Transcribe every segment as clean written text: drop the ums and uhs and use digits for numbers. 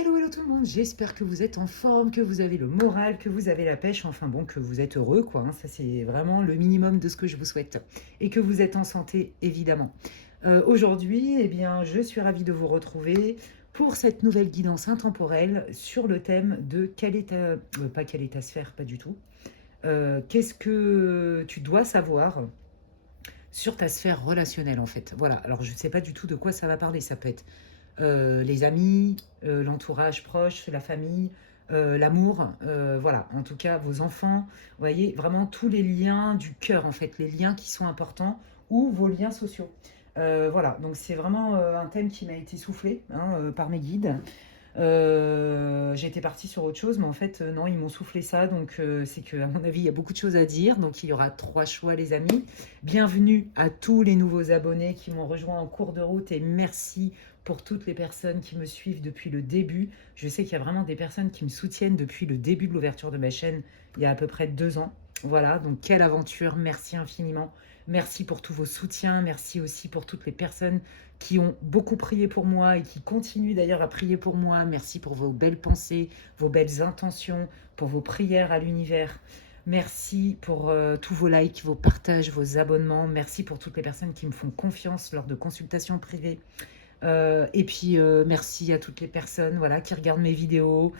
Hello, hello tout le monde, j'espère que vous êtes en forme, que vous avez le moral, que vous avez la pêche, enfin bon, que vous êtes heureux, quoi. Ça, c'est vraiment le minimum de ce que je vous souhaite. Et que vous êtes en santé, évidemment. Aujourd'hui, eh bien, je suis ravie de vous retrouver pour cette nouvelle guidance intemporelle sur le thème de quelle est ta... pas quelle est ta sphère, pas du tout. Qu'est-ce que tu dois savoir sur ta sphère relationnelle, en fait. Voilà, alors je ne sais pas du tout de quoi ça va parler, ça peut être les amis, l'entourage proche, la famille, l'amour, voilà, en tout cas vos enfants, vous voyez, vraiment tous les liens du cœur en fait, les liens qui sont importants ou vos liens sociaux. Voilà, donc c'est vraiment un thème qui m'a été soufflé hein, par mes guides. J'étais partie sur autre chose, mais en fait, non, ils m'ont soufflé ça. Donc, c'est qu'à mon avis, il y a beaucoup de choses à dire. Donc, il y aura 3 choix, les amis. Bienvenue à tous les nouveaux abonnés qui m'ont rejoint en cours de route et merci pour toutes les personnes qui me suivent depuis le début. Je sais qu'il y a vraiment des personnes qui me soutiennent depuis le début de l'ouverture de ma chaîne, il y a à peu près 2 ans. Voilà, donc quelle aventure, merci infiniment. Merci pour tous vos soutiens, merci aussi pour toutes les personnes qui ont beaucoup prié pour moi et qui continuent d'ailleurs à prier pour moi. Merci pour vos belles pensées, vos belles intentions, pour vos prières à l'univers. Merci pour tous vos likes, vos partages, vos abonnements. Merci pour toutes les personnes qui me font confiance lors de consultations privées. Et puis, merci à toutes les personnes voilà, qui regardent mes vidéos.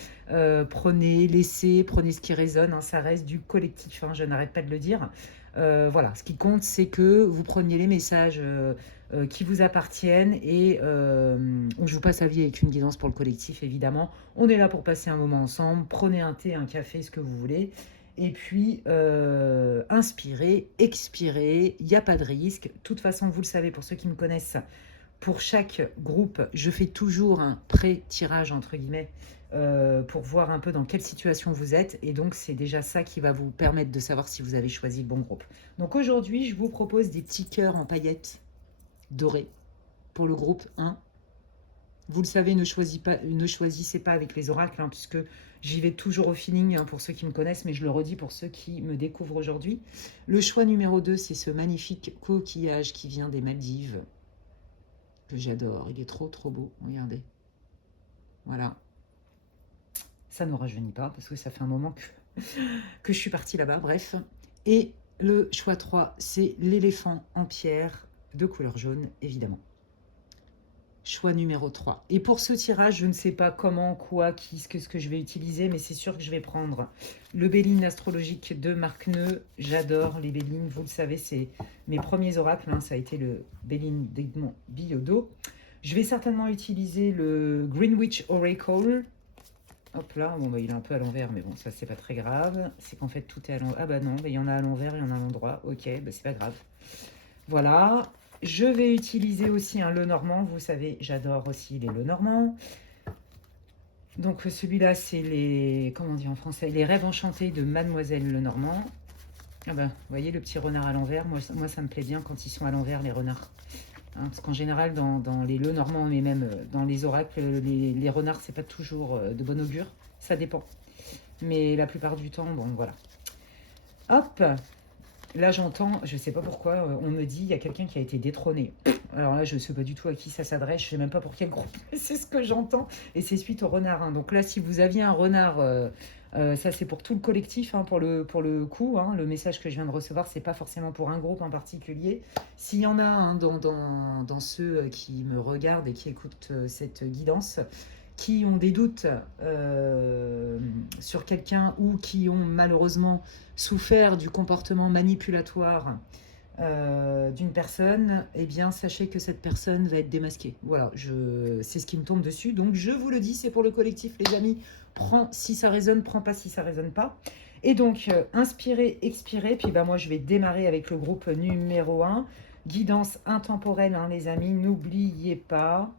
Prenez, laissez, prenez ce qui résonne. Hein, ça reste du collectif, hein, je n'arrête pas de le dire. Voilà, ce qui compte, c'est que vous preniez les messages qui vous appartiennent et on ne joue pas sa vie avec une guidance pour le collectif, évidemment. On est là pour passer un moment ensemble. Prenez un thé, un café, ce que vous voulez. Et puis, inspirez, expirez, il n'y a pas de risque. De toute façon, vous le savez, pour ceux qui me connaissent, pour chaque groupe, je fais toujours un pré-tirage, entre guillemets, pour voir un peu dans quelle situation vous êtes. Et donc, c'est déjà ça qui va vous permettre de savoir si vous avez choisi le bon groupe. Donc aujourd'hui, je vous propose des petits cœurs en paillettes dorées pour le groupe 1. Vous le savez, ne choisissez pas avec les oracles, hein, puisque j'y vais toujours au feeling hein, pour ceux qui me connaissent, mais je le redis pour ceux qui me découvrent aujourd'hui. Le choix numéro 2, c'est ce magnifique coquillage qui vient des Maldives, que j'adore. Il est trop, trop beau. Regardez. Voilà. Ça ne rajeunit pas, parce que ça fait un moment que je suis partie là-bas. Bref. Et le choix 3, c'est l'éléphant en pierre de couleur jaune, évidemment. Choix numéro 3. Et pour ce tirage, je ne sais pas comment, quoi, qui, ce que je vais utiliser, mais c'est sûr que je vais prendre le Béline astrologique de Marc Neu. J'adore les Bélines, vous le savez, c'est mes premiers oracles. Hein, ça a été le Béline d'Edmond Billaudot. Je vais certainement utiliser le Greenwich Oracle. Hop là, bon, bah, il est un peu à l'envers, mais bon, ça, c'est pas très grave. C'est qu'en fait, tout est à l'envers. Ah bah non, bah, il y en a à l'envers, il y en a à l'endroit. Ok, bah, c'est pas grave. Voilà. Je vais utiliser aussi un Lenormand. Vous savez, j'adore aussi les Lenormands. Donc celui-là, c'est les... Comment on dit en français? Les rêves enchantés de Mademoiselle Lenormand. Ah ben, vous voyez le petit renard à l'envers. Moi, ça me plaît bien quand ils sont à l'envers, les renards. Hein, parce qu'en général, dans les Lenormands, mais même dans les oracles, les renards, c'est pas toujours de bon augure. Ça dépend. Mais la plupart du temps, bon, voilà. Hop! Là, j'entends, je ne sais pas pourquoi, on me dit, il y a quelqu'un qui a été détrôné. Alors là, je ne sais pas du tout à qui ça s'adresse, je ne sais même pas pour quel groupe, mais c'est ce que j'entends. Et c'est suite au renard. Hein. Donc là, si vous aviez un renard, ça c'est pour tout le collectif, hein, pour le coup. Hein, le message que je viens de recevoir, c'est pas forcément pour un groupe en particulier. S'il y en a hein, dans ceux qui me regardent et qui écoutent cette guidance, qui ont des doutes sur quelqu'un ou qui ont malheureusement souffert du comportement manipulatoire d'une personne, eh bien sachez que cette personne va être démasquée. Voilà, c'est ce qui me tombe dessus. Donc je vous le dis, c'est pour le collectif, les amis. Prends si ça résonne, prends pas si ça résonne pas. Et donc, inspirez, expirez. Puis bah, moi, je vais démarrer avec le groupe numéro 1. Guidance intemporelle, hein, les amis. N'oubliez pas...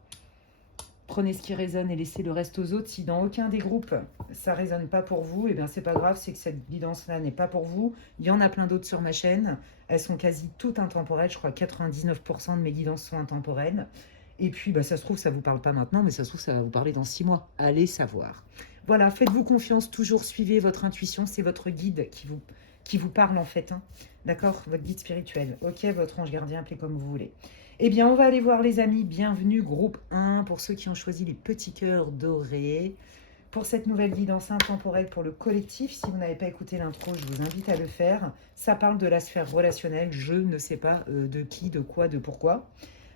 Prenez ce qui résonne et laissez le reste aux autres. Si dans aucun des groupes, ça ne résonne pas pour vous, et bien c'est pas grave, c'est que cette guidance-là n'est pas pour vous. Il y en a plein d'autres sur ma chaîne. Elles sont quasi toutes intemporelles. Je crois que 99% de mes guidances sont intemporelles. Et puis, bah, ça se trouve, ça ne vous parle pas maintenant, mais ça se trouve, ça va vous parler dans 6 mois. Allez savoir. Voilà, faites-vous confiance. Toujours suivez votre intuition. C'est votre guide qui vous parle en fait. Hein. D'accord? Votre guide spirituel. Ok, votre ange gardien, appelez comme vous voulez. Eh bien, on va aller voir les amis. Bienvenue, groupe 1, pour ceux qui ont choisi les petits cœurs dorés. Pour cette nouvelle guidance intemporelle pour le collectif, si vous n'avez pas écouté l'intro, je vous invite à le faire. Ça parle de la sphère relationnelle, je ne sais pas de qui, de quoi, de pourquoi.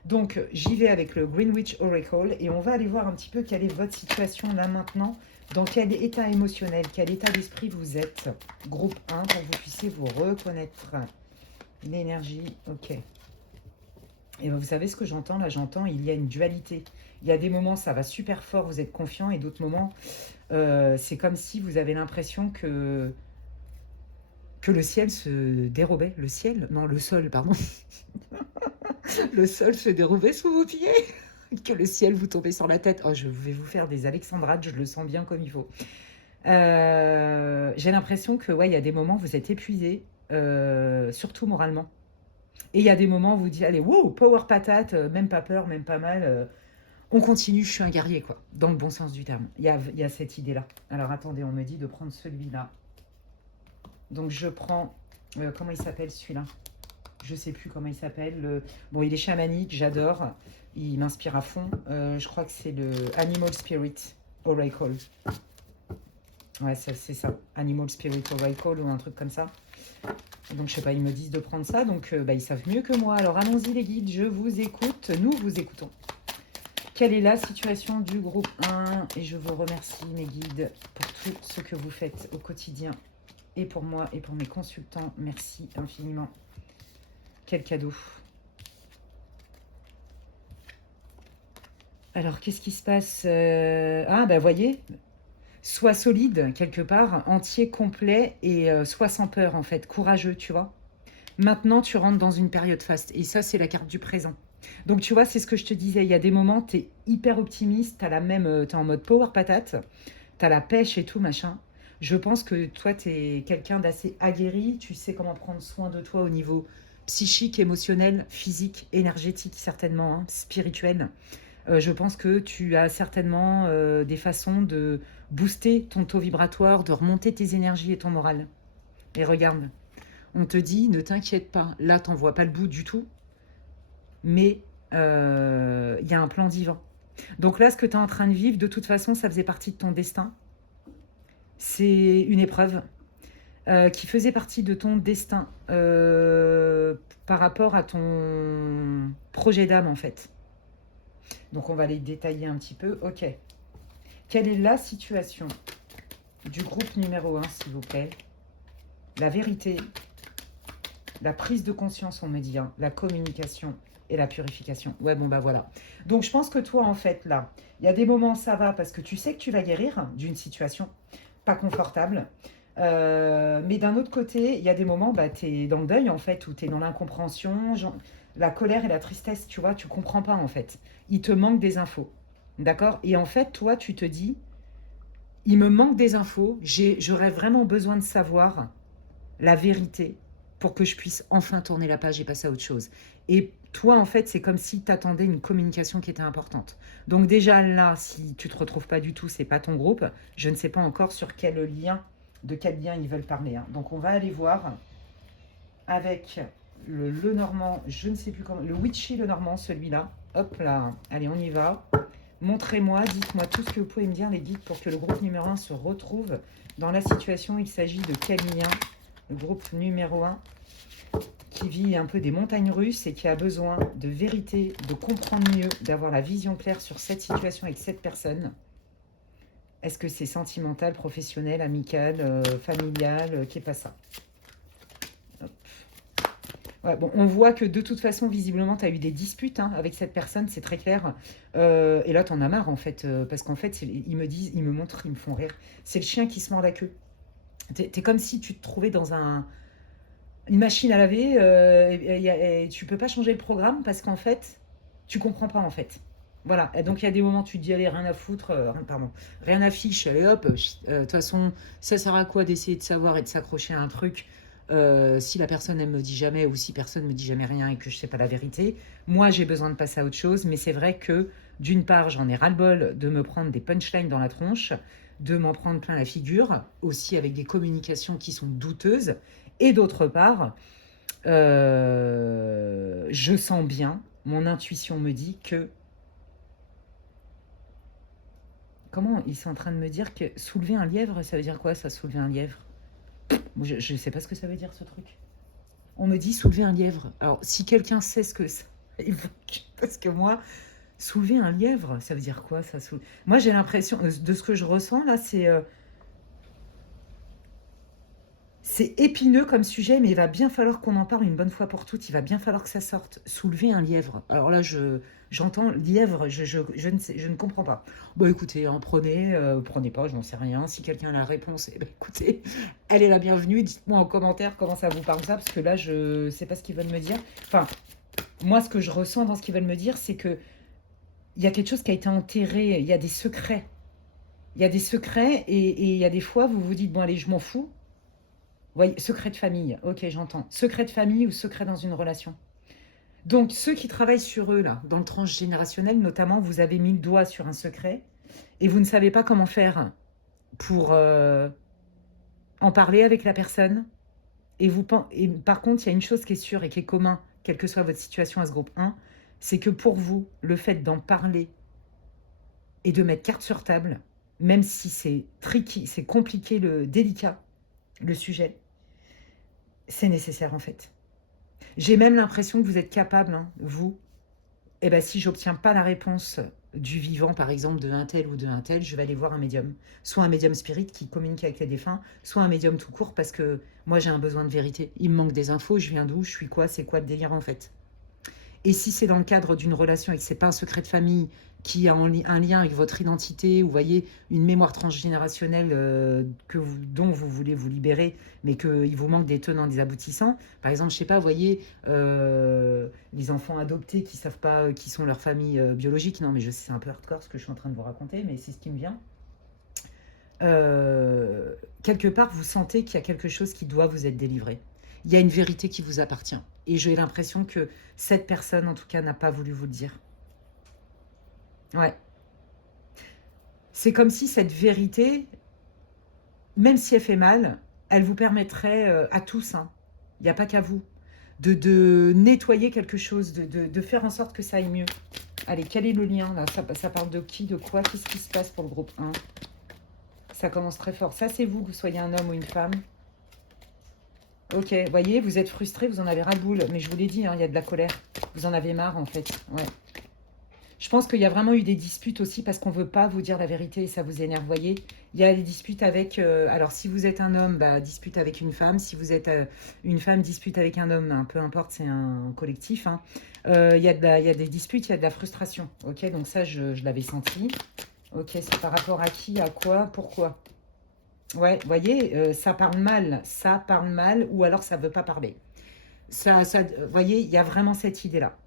Donc, j'y vais avec le Greenwich Oracle et on va aller voir un petit peu quelle est votre situation là maintenant, dans quel état émotionnel, quel état d'esprit vous êtes. Groupe 1, pour que vous puissiez vous reconnaître. L'énergie, ok. Et vous savez ce que j'entends là? J'entends il y a une dualité. Il y a des moments, ça va super fort, vous êtes confiant, et d'autres moments, c'est comme si vous avez l'impression que le ciel se dérobait. Le ciel? Non, le sol, pardon. Le sol se dérobait sous vos pieds. Que le ciel vous tombait sur la tête. Oh, je vais vous faire des alexandrates, je le sens bien comme il faut. J'ai l'impression que, ouais, il y a des moments, vous êtes épuisé, surtout moralement. Et il y a des moments où vous dites, allez, wow, power patate, même pas peur, même pas mal. On continue, je suis un guerrier, quoi. Dans le bon sens du terme. Il y a cette idée-là. Alors, attendez, on me dit de prendre celui-là. Donc, je prends... comment il s'appelle, celui-là? Je sais plus comment il s'appelle. Bon, il est chamanique, j'adore. Il m'inspire à fond. Je crois que c'est le Animal Spirit Oracle. Ouais, c'est ça. Animal Spirit Oracle ou un truc comme ça. Donc, je sais pas, ils me disent de prendre ça. Donc, ils savent mieux que moi. Alors, allons-y, les guides. Je vous écoute. Nous vous écoutons. Quelle est la situation du groupe 1? Et je vous remercie, mes guides, pour tout ce que vous faites au quotidien. Et pour moi et pour mes consultants. Merci infiniment. Quel cadeau. Alors, qu'est-ce qui se passe? Ah, ben, voyez, sois solide, quelque part, entier, complet, et sois sans peur, en fait, courageux, tu vois. Maintenant, tu rentres dans une période faste, et ça, c'est la carte du présent. Donc, tu vois, c'est ce que je te disais, il y a des moments, tu es hyper optimiste, tu es en mode power patate, tu as la pêche et tout, machin. Je pense que toi, tu es quelqu'un d'assez aguerri, tu sais comment prendre soin de toi au niveau psychique, émotionnel, physique, énergétique, certainement, hein, spirituel. Je pense que tu as certainement des façons de booster ton taux vibratoire, de remonter tes énergies et ton moral. Et regarde, on te dit, ne t'inquiète pas, là, t'en vois pas le bout du tout, mais il y a un plan divin. Donc là, ce que tu es en train de vivre, de toute façon, ça faisait partie de ton destin. C'est une épreuve qui faisait partie de ton destin par rapport à ton projet d'âme, en fait. Donc, on va les détailler un petit peu. Ok. Quelle est la situation du groupe numéro 1, s'il vous plaît? La vérité, la prise de conscience, on me dit, hein, la communication et la purification. Ouais, bon, bah voilà. Donc, je pense que toi, en fait, là, il y a des moments, ça va, parce que tu sais que tu vas guérir d'une situation pas confortable. Mais d'un autre côté, il y a des moments, bah, tu es dans le deuil, en fait, où tu es dans l'incompréhension, la colère et la tristesse, tu vois, tu comprends pas, en fait. Il te manque des infos, d'accord? Et en fait, toi, tu te dis, il me manque des infos, j'aurais vraiment besoin de savoir la vérité pour que je puisse enfin tourner la page et passer à autre chose. Et toi, en fait, c'est comme si tu attendais une communication qui était importante. Donc déjà là, si tu te retrouves pas du tout, c'est pas ton groupe. Je ne sais pas encore sur quel lien, de quel lien ils veulent parler, hein. Donc on va aller voir avec le Normand, je ne sais plus comment, le Witchy le Normand, celui-là. Hop là, allez, on y va. Montrez-moi, dites-moi tout ce que vous pouvez me dire, les guides, pour que le groupe numéro 1 se retrouve dans la situation. Il s'agit de quel lien? Le groupe numéro 1 qui vit un peu des montagnes russes et qui a besoin de vérité, de comprendre mieux, d'avoir la vision claire sur cette situation avec cette personne. Est-ce que c'est sentimental, professionnel, amical, familial? Qu'est pas ça? Hop. Ouais, bon, on voit que de toute façon, visiblement, tu as eu des disputes, hein, avec cette personne, c'est très clair. Et là, tu en as marre, en fait, parce qu'en fait, ils me disent, ils me montrent, ils me font rire. C'est le chien qui se mord la queue. T'es comme si tu te trouvais dans une machine à laver et tu peux pas changer le programme parce qu'en fait, tu comprends pas, en fait. Voilà, et donc il y a des moments où tu te dis, allez, rien à foutre, pardon, rien à fiche, allez hop, de toute façon, ça sert à quoi d'essayer de savoir et de s'accrocher à un truc si la personne, elle me dit jamais, ou si personne me dit jamais rien et que je sais pas la vérité. Moi, j'ai besoin de passer à autre chose, mais c'est vrai que, d'une part, j'en ai ras-le-bol de me prendre des punchlines dans la tronche, de m'en prendre plein la figure, aussi avec des communications qui sont douteuses, et d'autre part, je sens bien mon intuition me dit que... Comment ils sont en train de me dire que soulever un lièvre, ça veut dire quoi ça, soulever un lièvre? Je ne sais pas ce que ça veut dire ce truc. On me dit soulever un lièvre. Alors, si quelqu'un sait ce que ça évoque, parce que moi, soulever un lièvre, ça veut dire quoi ça? Moi, j'ai l'impression, de ce que je ressens là, c'est épineux comme sujet, mais il va bien falloir qu'on en parle une bonne fois pour toutes. Il va bien falloir que ça sorte. Soulever un lièvre. Alors là, j'entends lièvre, je ne comprends pas. Bon, écoutez, hein, prenez pas, je n'en sais rien. Si quelqu'un a la réponse, eh ben, écoutez, elle est la bienvenue. Dites-moi en commentaire comment ça vous parle ça, parce que là, je ne sais pas ce qu'ils veulent me dire. Enfin, moi, ce que je ressens dans ce qu'ils veulent me dire, c'est que il y a quelque chose qui a été enterré. Il y a des secrets. Il y a des secrets et il y a des fois, vous vous dites, bon, allez, je m'en fous. Voyez, secret de famille, ok, j'entends. Secret de famille ou secret dans une relation. Donc, ceux qui travaillent sur eux, là, dans le transgénérationnel, notamment, vous avez mis le doigt sur un secret et vous ne savez pas comment faire pour en parler avec la personne. Et par contre, il y a une chose qui est sûre et qui est commune, quelle que soit votre situation à ce groupe 1, c'est que pour vous, le fait d'en parler et de mettre carte sur table, même si c'est tricky, c'est compliqué, délicat, le sujet, c'est nécessaire en fait. J'ai même l'impression que vous êtes capable, hein, vous, eh ben, si j'obtiens pas la réponse du vivant, par exemple, de un tel ou de un tel, je vais aller voir un médium. Soit un médium spirit qui communique avec les défunts, soit un médium tout court parce que moi j'ai un besoin de vérité. Il me manque des infos, je viens d'où, je suis quoi, c'est quoi le délire en fait. Et si c'est dans le cadre d'une relation et que ce n'est pas un secret de famille qui a un lien avec votre identité, ou voyez, une mémoire transgénérationnelle dont vous voulez vous libérer, mais qu'il vous manque des tenants, des aboutissants. Par exemple, je ne sais pas, vous voyez, les enfants adoptés qui ne savent pas qui sont leurs familles biologiques. Non, mais je sais, c'est un peu hardcore ce que je suis en train de vous raconter, mais c'est ce qui me vient. Quelque part, vous sentez qu'il y a quelque chose qui doit vous être délivré. Il y a une vérité qui vous appartient. Et j'ai l'impression que cette personne, en tout cas, n'a pas voulu vous le dire. Ouais. C'est comme si cette vérité, même si elle fait mal, elle vous permettrait à tous, hein, il n'y a pas qu'à vous, de nettoyer quelque chose, de faire en sorte que ça aille mieux. Allez, quel est le lien là? Ça parle de qui, de quoi? Qu'est-ce qui se passe pour le groupe 1? Ça commence très fort. Ça, c'est vous, que vous soyez un homme ou une femme. Ok, voyez, vous êtes frustré, vous en avez ras-le-boule. Mais je vous l'ai dit, hein, il y a de la colère. Vous en avez marre, en fait. Ouais. Je pense qu'il y a vraiment eu des disputes aussi parce qu'on ne veut pas vous dire la vérité et ça vous énerve. Voyez, il y a des disputes avec... alors, si vous êtes un homme, bah, dispute avec une femme. Si vous êtes une femme, dispute avec un homme. Hein, peu importe, c'est un collectif. Hein. Il y a des disputes, il y a de la frustration. Ok, donc ça, je l'avais senti. Ok, c'est par rapport à qui, à quoi, pourquoi? Ouais, vous voyez, ça parle mal, ou alors ça ne veut pas parler. Voyez, il y a vraiment cette idée-là.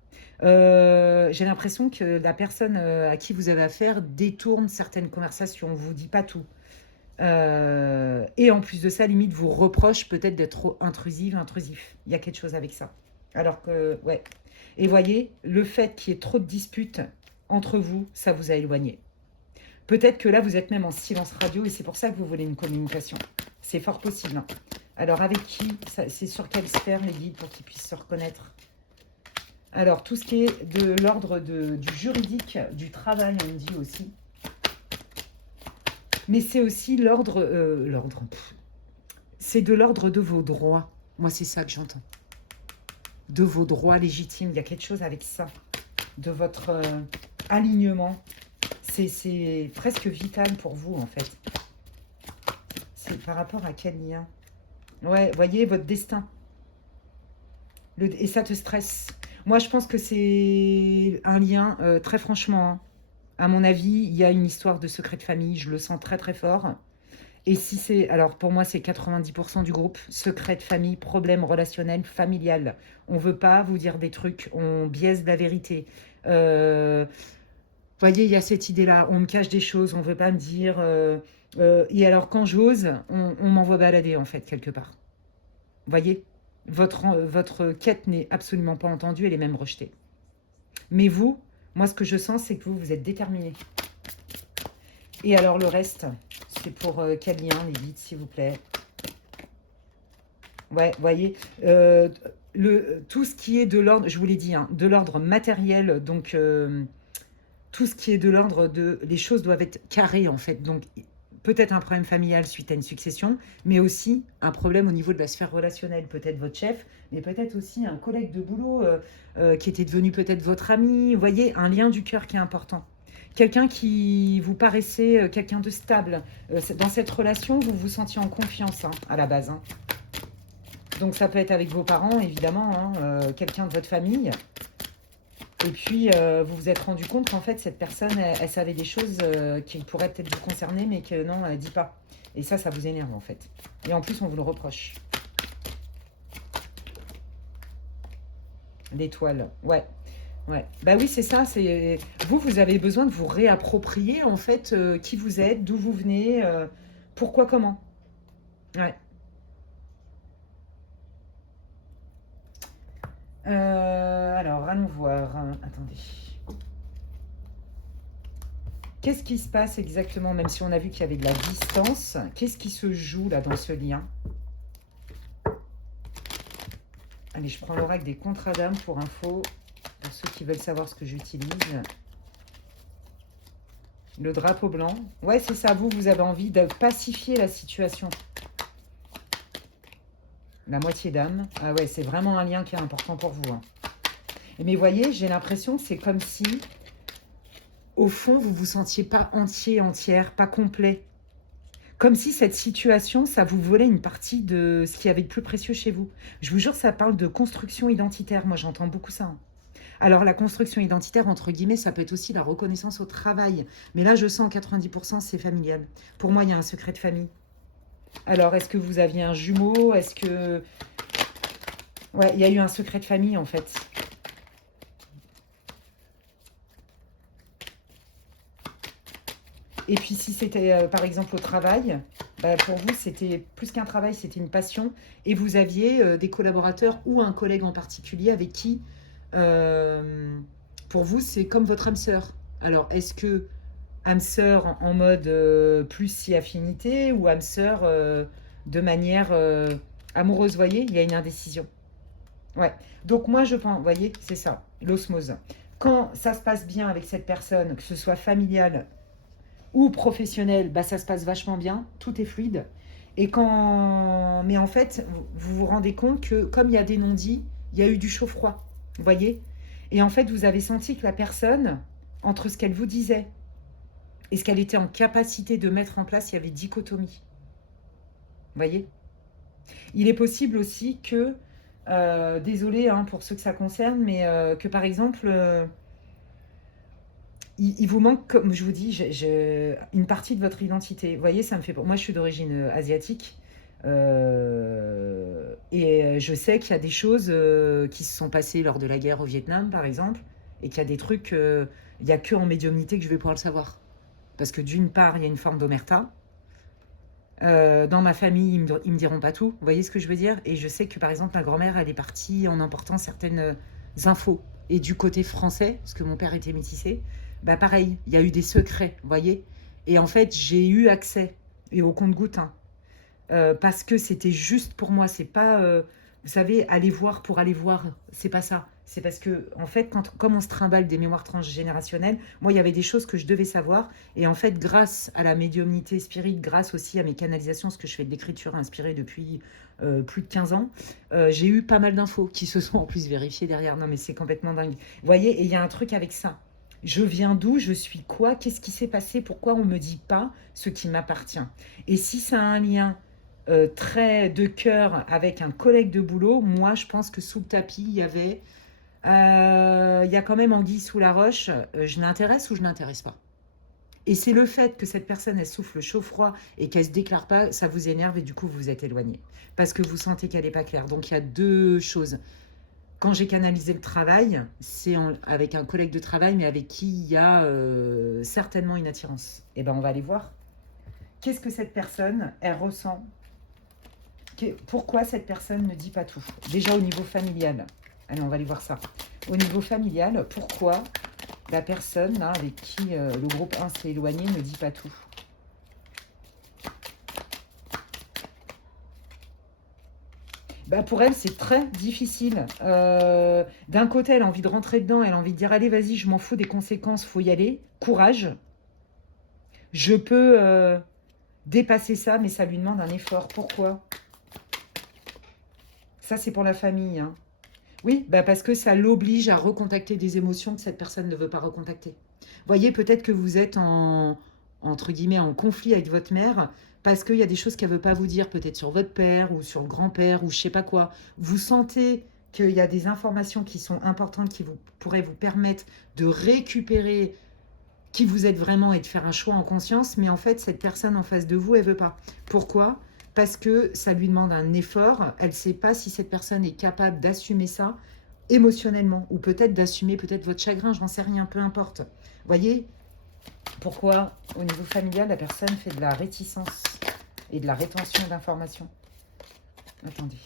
J'ai l'impression que la personne à qui vous avez affaire détourne certaines conversations, vous dit pas tout. Et en plus de ça, limite, vous reproche peut-être d'être trop intrusif. Il y a quelque chose avec ça. Alors que, ouais. Et voyez, le fait qu'il y ait trop de disputes entre vous, ça vous a éloigné. Peut-être que là, vous êtes même en silence radio et c'est pour ça que vous voulez une communication. C'est fort possible. Hein. Alors, avec qui? C'est sur quelle sphère les guides pour qu'ils puissent se reconnaître? Alors, tout ce qui est de l'ordre du juridique, du travail, on me dit aussi. Mais c'est aussi l'ordre... c'est de l'ordre de vos droits. Moi, c'est ça que j'entends. De vos droits légitimes. Il y a quelque chose avec ça. De votre alignement. C'est presque vital pour vous, en fait. C'est par rapport à quel lien? Ouais, voyez, votre destin. Et ça te stresse. Moi, je pense que c'est un lien, très franchement. Hein. À mon avis, il y a une histoire de secret de famille. Je le sens très, très fort. Et si c'est... Alors, pour moi, c'est 90% du groupe. Secret de famille, problème relationnel, familial. On ne veut pas vous dire des trucs. On biaise la vérité. Voyez, il y a cette idée-là. On me cache des choses. On ne veut pas me dire... et alors, quand j'ose, on m'envoie balader, en fait, quelque part. Voyez, votre quête n'est absolument pas entendue. Elle est même rejetée. Mais vous, moi, ce que je sens, c'est que vous êtes déterminé. Et alors, le reste, c'est pour quel lien, les guides, s'il vous plaît? Ouais, voyez, tout ce qui est de l'ordre, je vous l'ai dit, hein, de l'ordre matériel, donc tout ce qui est de l'ordre de... Les choses doivent être carrées, en fait. Donc, peut-être un problème familial suite à une succession, mais aussi un problème au niveau de la sphère relationnelle. Peut-être votre chef, mais peut-être aussi un collègue de boulot qui était devenu peut-être votre ami. Vous voyez, un lien du cœur qui est important. Quelqu'un qui vous paraissait quelqu'un de stable. Dans cette relation, vous vous sentiez en confiance hein, à la base. Hein. Donc, ça peut être avec vos parents, évidemment, hein, quelqu'un de votre famille. Et puis, vous vous êtes rendu compte qu'en fait, cette personne, elle savait des choses qui pourraient peut-être vous concerner, mais que non, elle ne dit pas. Et ça vous énerve, en fait. Et en plus, on vous le reproche. L'étoile, ouais. Ouais. Bah oui, c'est ça. C'est vous avez besoin de vous réapproprier, en fait, qui vous êtes, d'où vous venez, pourquoi, comment. Ouais. Alors, allons voir. Attendez. Qu'est-ce qui se passe exactement, même si on a vu qu'il y avait de la distance, qu'est-ce qui se joue là dans ce lien? Allez, je prends l'oracle des contrats d'âme pour info, pour ceux qui veulent savoir ce que j'utilise. Le drapeau blanc. Ouais, c'est ça, vous avez envie de pacifier la situation. La moitié d'âme. Ah ouais, c'est vraiment un lien qui est important pour vous. Hein. Mais voyez, j'ai l'impression que c'est comme si, au fond, vous vous sentiez pas entier, entière, pas complet. Comme si cette situation, ça vous volait une partie de ce qu'il y avait de plus précieux chez vous. Je vous jure, ça parle de construction identitaire. Moi, j'entends beaucoup ça. Hein. Alors, la construction identitaire, entre guillemets, ça peut être aussi la reconnaissance au travail. Mais là, je sens 90%, c'est familial. Pour moi, il y a un secret de famille. Alors, est-ce que vous aviez un jumeau? Est-ce que... Ouais, il y a eu un secret de famille, en fait. Et puis, si c'était, par exemple, au travail, bah, pour vous, c'était plus qu'un travail, c'était une passion. Et vous aviez des collaborateurs ou un collègue en particulier avec qui, pour vous, c'est comme votre âme sœur. Alors, est-ce que âme sœur en mode plus si affinité ou âme sœur de manière amoureuse, voyez, il y a une indécision. Ouais. Donc moi je pense, vous voyez, c'est ça, l'osmose. Quand ça se passe bien avec cette personne, que ce soit familial ou professionnel, bah ça se passe vachement bien, tout est fluide. Et quand, mais en fait, vous vous rendez compte que comme il y a des non-dits, il y a eu du chaud-froid, vous voyez. Et en fait, vous avez senti que la personne, entre ce qu'elle vous disait et ce qu'elle était en capacité de mettre en place, il y avait dichotomie. Vous voyez? Il est possible aussi que, désolé hein, pour ceux que ça concerne, mais que par exemple, il vous manque, comme je vous dis, une partie de votre identité. Vous voyez, ça me fait... Moi, je suis d'origine asiatique. Et je sais qu'il y a des choses qui se sont passées lors de la guerre au Vietnam, par exemple, et qu'il y a des trucs, il n'y a que en médiumnité que je vais pouvoir le savoir. Parce que d'une part, il y a une forme d'omerta. Dans ma famille, ils me diront pas tout. Vous voyez ce que je veux dire? Et je sais que, par exemple, ma grand-mère, elle est partie en emportant certaines infos. Et du côté français, parce que mon père était métissé, bah pareil, il y a eu des secrets, vous voyez? Et en fait, j'ai eu accès, et au compte-gouttes, hein, parce que c'était juste pour moi. C'est pas, vous savez, aller voir pour aller voir. C'est pas ça. C'est parce que, en fait, comme on se trimballe des mémoires transgénérationnelles, moi, il y avait des choses que je devais savoir. Et en fait, grâce à la médiumnité spirite, grâce aussi à mes canalisations, ce que je fais de l'écriture inspirée depuis plus de 15 ans, j'ai eu pas mal d'infos qui se sont en plus vérifiées derrière. Non, mais c'est complètement dingue. Vous voyez, et il y a un truc avec ça. Je viens d'où? Je suis quoi? Qu'est-ce qui s'est passé? Pourquoi on ne me dit pas ce qui m'appartient? Et si ça a un lien très de cœur avec un collègue de boulot, moi je pense que sous le tapis il y avait il y a quand même anguille sous la roche, je l'intéresse ou je l'intéresse pas. Et c'est le fait que cette personne elle souffle chaud-froid et qu'elle se déclare pas, ça vous énerve et du coup vous vous êtes éloigné parce que vous sentez qu'elle n'est pas claire. Donc il y a deux choses. Quand j'ai canalisé le travail, c'est avec un collègue de travail mais avec qui il y a certainement une attirance. Et ben on va aller voir. Qu'est-ce que cette personne elle ressent? Pourquoi cette personne ne dit pas tout? Déjà au niveau familial. Allez, on va aller voir ça. Au niveau familial, pourquoi la personne là, avec qui le groupe 1 s'est éloigné ne dit pas tout? Bah pour elle, c'est très difficile. D'un côté, elle a envie de rentrer dedans, elle a envie de dire, allez, vas-y, je m'en fous des conséquences, faut y aller. Courage. Je peux dépasser ça, mais ça lui demande un effort. Pourquoi? Ça, c'est pour la famille, hein. Oui, bah parce que ça l'oblige à recontacter des émotions que cette personne ne veut pas recontacter. Voyez, peut-être que vous êtes entre guillemets, en conflit avec votre mère parce qu'il y a des choses qu'elle ne veut pas vous dire, peut-être sur votre père ou sur le grand-père ou je sais pas quoi. Vous sentez qu'il y a des informations qui sont importantes qui pourraient vous permettre de récupérer qui vous êtes vraiment et de faire un choix en conscience, mais en fait, cette personne en face de vous, elle veut pas. Pourquoi? Parce que ça lui demande un effort. Elle ne sait pas si cette personne est capable d'assumer ça émotionnellement, ou peut-être d'assumer peut-être votre chagrin, j'en sais rien, peu importe. Voyez, pourquoi au niveau familial, la personne fait de la réticence et de la rétention d'informations. Attendez,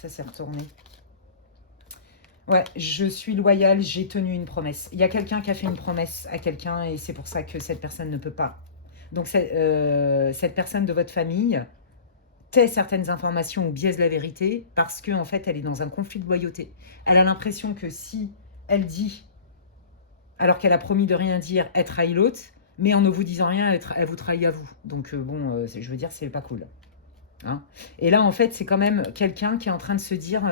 ça s'est retourné. Ouais, je suis loyale, j'ai tenu une promesse. Il y a quelqu'un qui a fait une promesse à quelqu'un et c'est pour ça que cette personne ne peut pas. Donc cette personne de votre famille tait certaines informations ou biaise la vérité parce qu'en fait, elle est dans un conflit de loyauté. Elle a l'impression que si elle dit, alors qu'elle a promis de rien dire, elle trahit l'autre, mais en ne vous disant rien, elle vous trahit à vous. Donc bon, je veux dire, c'est pas cool. Hein. Et là, en fait, c'est quand même quelqu'un qui est en train de se dire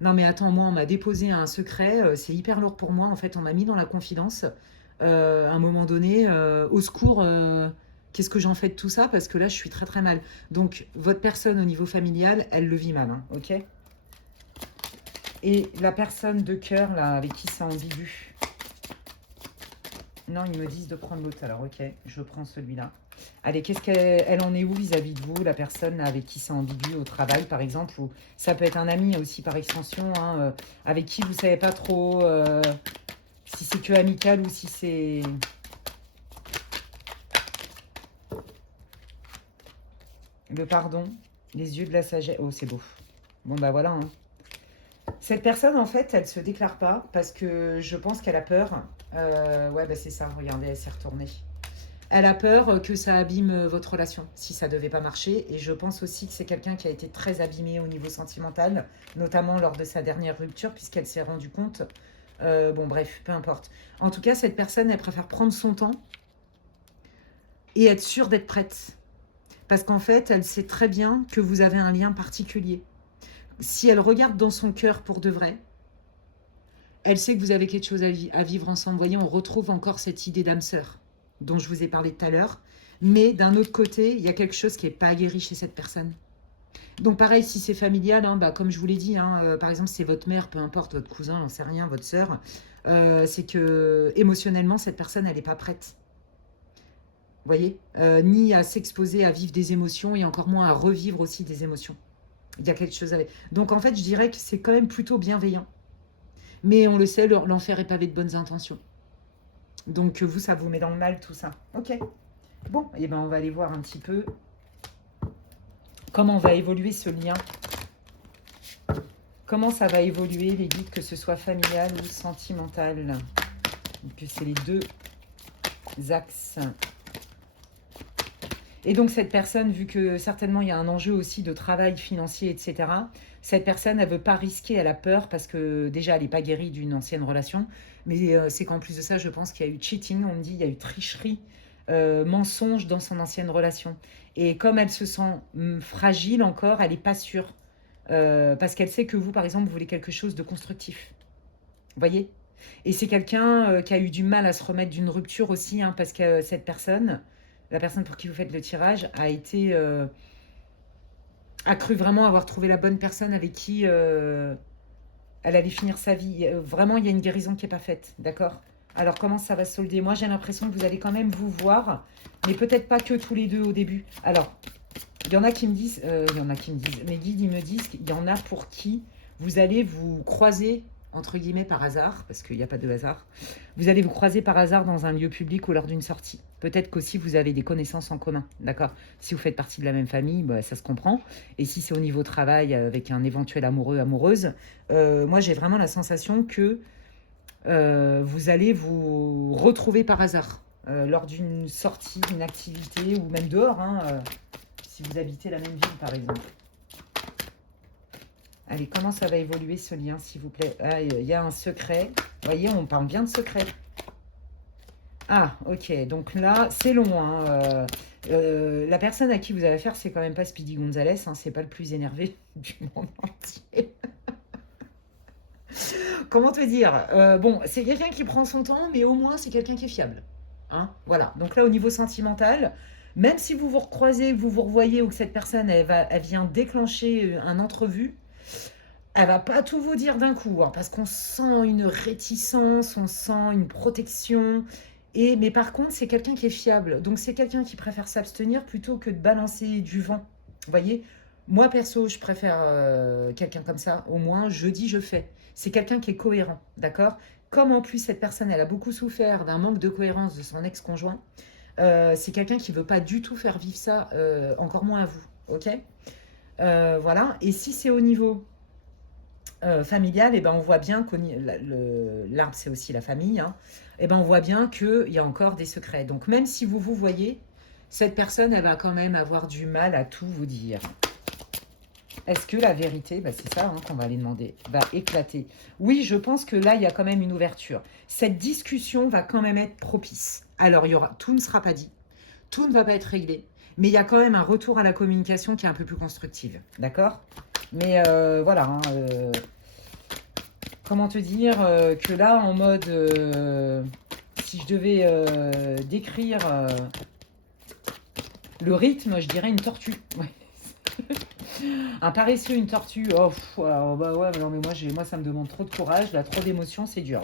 non, mais attends, moi, on m'a déposé un secret, c'est hyper lourd pour moi. En fait, on m'a mis dans la confidence. À un moment donné, au secours, qu'est-ce que j'en fais de tout ça? Parce que là, je suis très très mal. Donc, votre personne au niveau familial, elle le vit mal, hein, ok? Et la personne de cœur, là, avec qui c'est ambigu. Non, ils me disent de prendre l'autre, alors ok, je prends celui-là. Allez, qu'est-ce qu'elle en est où vis-à-vis de vous, la personne avec qui c'est ambigu au travail, par exemple, ou ça peut être un ami aussi par extension, hein, avec qui vous ne savez pas trop si c'est que amical ou si c'est... Le pardon, les yeux de la sagesse. Oh, c'est beau. Bon, bah voilà. Hein. Cette personne, en fait, elle ne se déclare pas parce que je pense qu'elle a peur. Ouais, bah c'est ça, regardez, elle s'est retournée. Elle a peur que ça abîme votre relation, si ça ne devait pas marcher. Et je pense aussi que c'est quelqu'un qui a été très abîmé au niveau sentimental, notamment lors de sa dernière rupture, puisqu'elle s'est rendue compte. Bon, bref, peu importe. En tout cas, cette personne, elle préfère prendre son temps et être sûre d'être prête. Parce qu'en fait, elle sait très bien que vous avez un lien particulier. Si elle regarde dans son cœur pour de vrai, elle sait que vous avez quelque chose à vivre ensemble. Vous voyez, on retrouve encore cette idée d'âme sœur dont je vous ai parlé tout à l'heure. Mais d'un autre côté, il y a quelque chose qui n'est pas aguerri chez cette personne. Donc pareil, si c'est familial, hein, bah, comme je vous l'ai dit, hein, par exemple, c'est votre mère, peu importe, votre cousin, j'en sais rien, votre sœur, c'est que émotionnellement, cette personne, elle n'est pas prête. Vous voyez, ni à s'exposer à vivre des émotions et encore moins à revivre aussi des émotions. Il y a quelque chose avec. Donc en fait, je dirais que c'est quand même plutôt bienveillant. Mais on le sait, l'enfer est pavé de bonnes intentions. Donc vous, ça vous met dans le mal tout ça. Ok. Bon, et ben on va aller voir un petit peu comment va évoluer ce lien. Comment ça va évoluer les guides, que ce soit familial ou sentimental. Que c'est les deux axes. Et donc cette personne, vu que certainement il y a un enjeu aussi de travail financier, etc., cette personne, elle ne veut pas risquer, elle a peur parce que déjà, elle n'est pas guérie d'une ancienne relation. Mais c'est qu'en plus de ça, je pense qu'il y a eu cheating, on me dit, il y a eu tricherie, mensonge dans son ancienne relation. Et comme elle se sent fragile encore, elle n'est pas sûre. Parce qu'elle sait que vous, par exemple, vous voulez quelque chose de constructif. Vous voyez? Et c'est quelqu'un qui a eu du mal à se remettre d'une rupture aussi, hein, parce que cette personne, la personne pour qui vous faites le tirage, a cru vraiment avoir trouvé la bonne personne avec qui elle allait finir sa vie. Vraiment, il y a une guérison qui n'est pas faite, d'accord? Alors, comment ça va se solder? Moi, j'ai l'impression que vous allez quand même vous voir, mais peut-être pas que tous les deux au début. Alors, il y en a qui me disent, mes guides, ils me disent qu'il y en a pour qui vous allez vous croiser, entre guillemets, par hasard, parce qu'il n'y a pas de hasard. Vous allez vous croiser par hasard dans un lieu public ou lors d'une sortie. Peut-être qu'aussi vous avez des connaissances en commun, d'accord? Si vous faites partie de la même famille, bah, ça se comprend. Et si c'est au niveau travail avec un éventuel amoureux, amoureuse, moi j'ai vraiment la sensation que vous allez vous retrouver par hasard lors d'une sortie, d'une activité ou même dehors, hein, si vous habitez la même ville par exemple. Allez, comment ça va évoluer ce lien, s'il vous plaît? Ah, il y a un secret. Vous voyez, on parle bien de secret. Ah, ok. Donc là, c'est long, hein. La personne à qui vous avez affaire, c'est quand même pas Speedy Gonzalez, hein. C'est pas le plus énervé du monde entier. Comment te dire? Bon, c'est quelqu'un qui prend son temps, mais au moins, c'est quelqu'un qui est fiable. Hein, voilà. Donc là, au niveau sentimental, même si vous vous recroisez, vous vous revoyez ou que cette personne, elle vient déclencher un entrevue, elle va pas tout vous dire d'un coup, hein, parce qu'on sent une réticence, on sent une protection. Mais par contre, c'est quelqu'un qui est fiable. Donc c'est quelqu'un qui préfère s'abstenir plutôt que de balancer du vent. Vous voyez? Moi, perso, je préfère quelqu'un comme ça. Au moins, je dis, je fais. C'est quelqu'un qui est cohérent, d'accord? Comme en plus, cette personne, elle a beaucoup souffert d'un manque de cohérence de son ex-conjoint, c'est quelqu'un qui veut pas du tout faire vivre ça, encore moins à vous, ok? Voilà. Et si c'est au niveau familial, et ben on voit bien que l'arbre, c'est aussi la famille, hein, et ben on voit bien qu'il y a encore des secrets. Donc même si vous vous voyez, cette personne, elle va quand même avoir du mal à tout vous dire. Est-ce que la vérité, bah c'est ça, hein, qu'on va aller demander, va éclater? Oui, je pense que là, il y a quand même une ouverture. Cette discussion va quand même être propice. Alors, tout ne sera pas dit, tout ne va pas être réglé, mais il y a quand même un retour à la communication qui est un peu plus constructive, d'accord? Mais voilà, hein, comment te dire que là, en mode, si je devais décrire le rythme, je dirais une tortue. Ouais. Un paresseux, une tortue. Oh, bah ouais, non, mais moi, ça me demande trop de courage, là, trop d'émotions, c'est dur.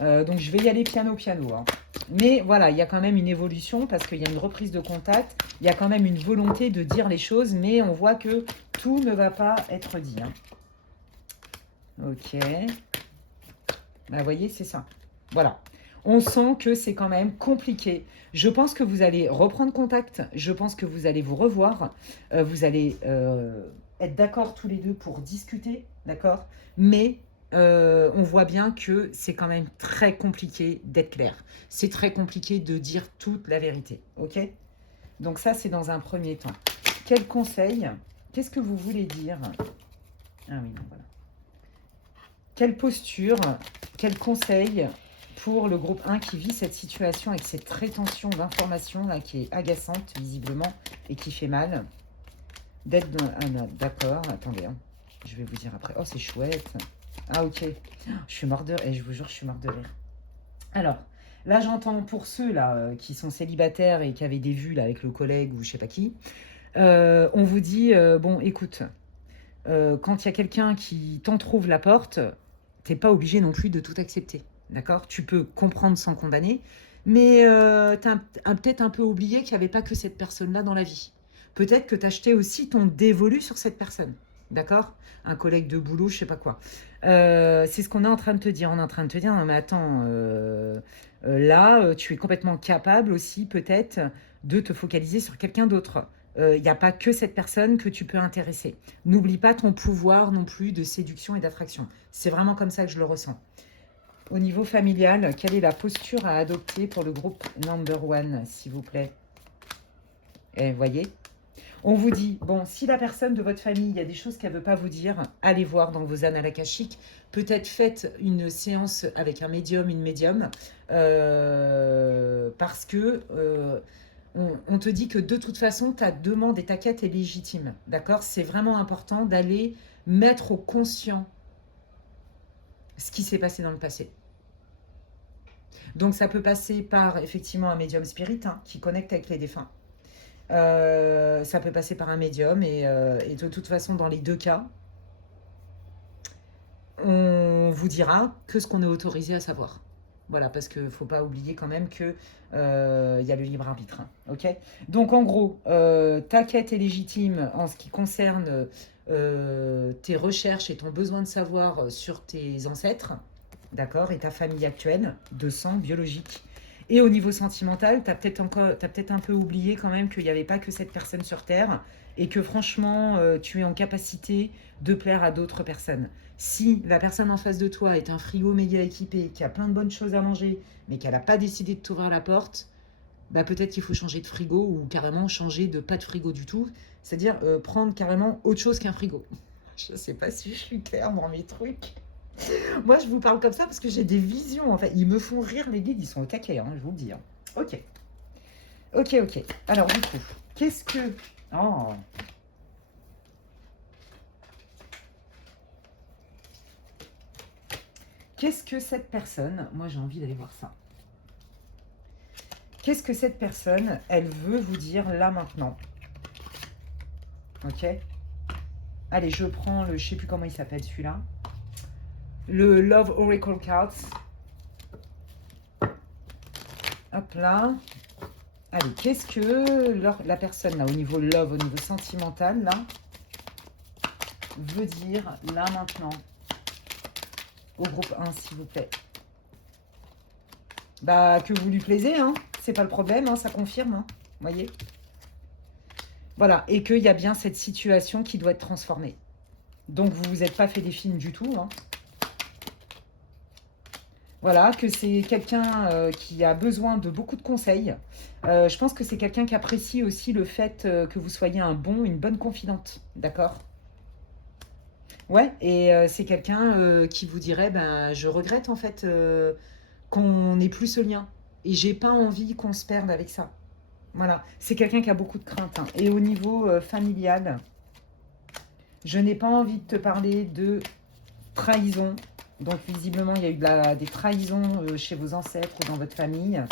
Hein. Donc, je vais y aller piano. Hein. Mais voilà, il y a quand même une évolution parce qu'il y a une reprise de contact. Il y a quand même une volonté de dire les choses, mais on voit que tout ne va pas être dit. Hein. Ok. Bah, vous voyez, c'est ça. Voilà. On sent que c'est quand même compliqué. Je pense que vous allez reprendre contact. Je pense que vous allez vous revoir. Vous allez être d'accord tous les deux pour discuter, d'accord? Mais on voit bien que c'est quand même très compliqué d'être clair. C'est très compliqué de dire toute la vérité, ok? Donc ça, c'est dans un premier temps. Quel conseil? Qu'est-ce que vous voulez dire? Ah oui, non, voilà. Quelle posture? Quel conseil pour le groupe 1 qui vit cette situation avec cette rétention d'informations là qui est agaçante visiblement et qui fait mal? D'être dans... Ah, d'accord, attendez, hein. Je vais vous dire après. Oh, c'est chouette. Ah, ok. Je suis mort de... Et je vous jure, je suis mort de rire. Alors, là, j'entends pour ceux là qui sont célibataires et qui avaient des vues là, avec le collègue ou je sais pas qui, on vous dit, bon, écoute, quand il y a quelqu'un qui t'entrouvre la porte, t'es pas obligé non plus de tout accepter. D'accord? Tu peux comprendre sans condamner, mais tu as peut-être un peu oublié qu'il n'y avait pas que cette personne-là dans la vie. Peut-être que tu as jeté aussi ton dévolu sur cette personne. D'accord? Un collègue de boulot, je sais pas quoi. C'est ce qu'on est en train de te dire. On est en train de te dire, non mais attends, là, tu es complètement capable aussi peut-être de te focaliser sur quelqu'un d'autre. Il n'y a pas que cette personne que tu peux intéresser. N'oublie pas ton pouvoir non plus de séduction et d'attraction. C'est vraiment comme ça que je le ressens. Au niveau familial, quelle est la posture à adopter pour le groupe number 1, s'il vous plaît? Et vous voyez, on vous dit, bon, si la personne de votre famille, il y a des choses qu'elle ne veut pas vous dire, allez voir dans vos annales akashiques. Peut-être faites une séance avec un médium, une médium, parce que on te dit que de toute façon, ta demande et ta quête est légitime. D'accord? C'est vraiment important d'aller mettre au conscient ce qui s'est passé dans le passé. Donc ça peut passer par effectivement un médium spirit qui connecte avec les défunts. Ça peut passer par un médium et de toute façon dans les deux cas, on vous dira que ce qu'on est autorisé à savoir. Voilà, parce qu'il ne faut pas oublier quand même qu'il y a le libre arbitre. Ok. Donc en gros, ta quête est légitime en ce qui concerne tes recherches et ton besoin de savoir sur tes ancêtres, d'accord, et ta famille actuelle, de sang biologique. Et au niveau sentimental, tu as peut-être un peu oublié quand même qu'il n'y avait pas que cette personne sur Terre et que franchement, tu es en capacité de plaire à d'autres personnes. Si la personne en face de toi est un frigo méga équipé, qui a plein de bonnes choses à manger, mais qu'elle n'a pas décidé de t'ouvrir la porte, bah peut-être qu'il faut changer de frigo ou carrément changer de pas de frigo du tout, c'est-à-dire prendre carrément autre chose qu'un frigo. Je sais pas si je suis claire dans mes trucs. Moi, je vous parle comme ça parce que j'ai des visions, en fait. Ils me font rire, les guides, ils sont au taquet, hein, je vous le dis. Hein. Ok. Ok, ok. Alors, du coup, qu'est-ce que... Oh. Qu'est-ce que cette personne... Moi, j'ai envie d'aller voir ça. Qu'est-ce que cette personne, elle veut vous dire là, maintenant? Ok. Allez, je prends le... Je sais plus comment il s'appelle, celui-là. Le Love Oracle Cards. Hop là. Allez, qu'est-ce que la personne, là, au niveau love, au niveau sentimental, là, veut dire là, maintenant? Au groupe 1, s'il vous plaît. Bah, que vous lui plaisez, hein. C'est pas le problème, hein, ça confirme, hein. Vous voyez? Voilà, et qu'il y a bien cette situation qui doit être transformée. Donc, vous vous êtes pas fait des films du tout, hein. Voilà, que c'est quelqu'un qui a besoin de beaucoup de conseils. Je pense que c'est quelqu'un qui apprécie aussi le fait que vous soyez une bonne confidente, d'accord? Ouais, et c'est quelqu'un qui vous dirait, ben, je regrette en fait qu'on n'ait plus ce lien. Et j'ai pas envie qu'on se perde avec ça. Voilà, c'est quelqu'un qui a beaucoup de crainte. Hein. Et au niveau familial, je n'ai pas envie de te parler de trahison. Donc visiblement, il y a eu des trahisons chez vos ancêtres ou dans votre famille.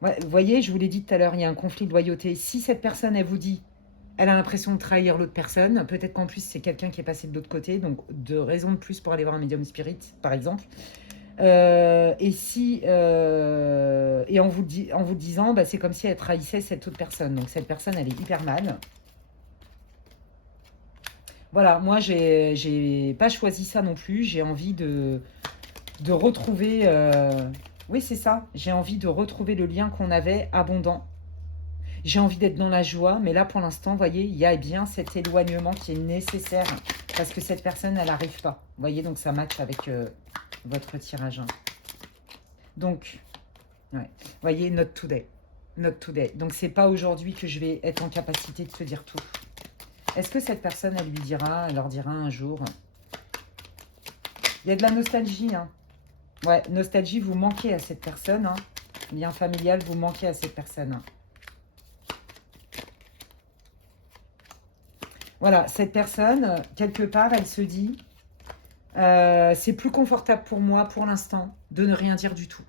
Ouais, vous voyez, je vous l'ai dit tout à l'heure, il y a un conflit de loyauté. Si cette personne, elle vous dit, elle a l'impression de trahir l'autre personne, peut-être qu'en plus, c'est quelqu'un qui est passé de l'autre côté, donc de raison de plus pour aller voir un médium spirit, par exemple. Et en vous le disant, bah, c'est comme si elle trahissait cette autre personne. Donc cette personne, elle est hyper mal. Voilà, moi, j'ai pas choisi ça non plus. J'ai envie de retrouver... Oui, c'est ça. J'ai envie de retrouver le lien qu'on avait abondant. J'ai envie d'être dans la joie, mais là, pour l'instant, vous voyez, il y a bien cet éloignement qui est nécessaire parce que cette personne, elle n'arrive pas. Vous voyez, donc ça matche avec votre tirage. Hein. Donc, ouais. Vous voyez, not today. Not today. Donc, c'est pas aujourd'hui que je vais être en capacité de te dire tout. Est-ce que cette personne, elle leur dira un jour? Il y a de la nostalgie, hein. Ouais, nostalgie, vous manquez à cette personne. Hein. Lien familial, vous manquez à cette personne. Hein. Voilà, cette personne, quelque part, elle se dit, c'est plus confortable pour moi, pour l'instant, de ne rien dire du tout.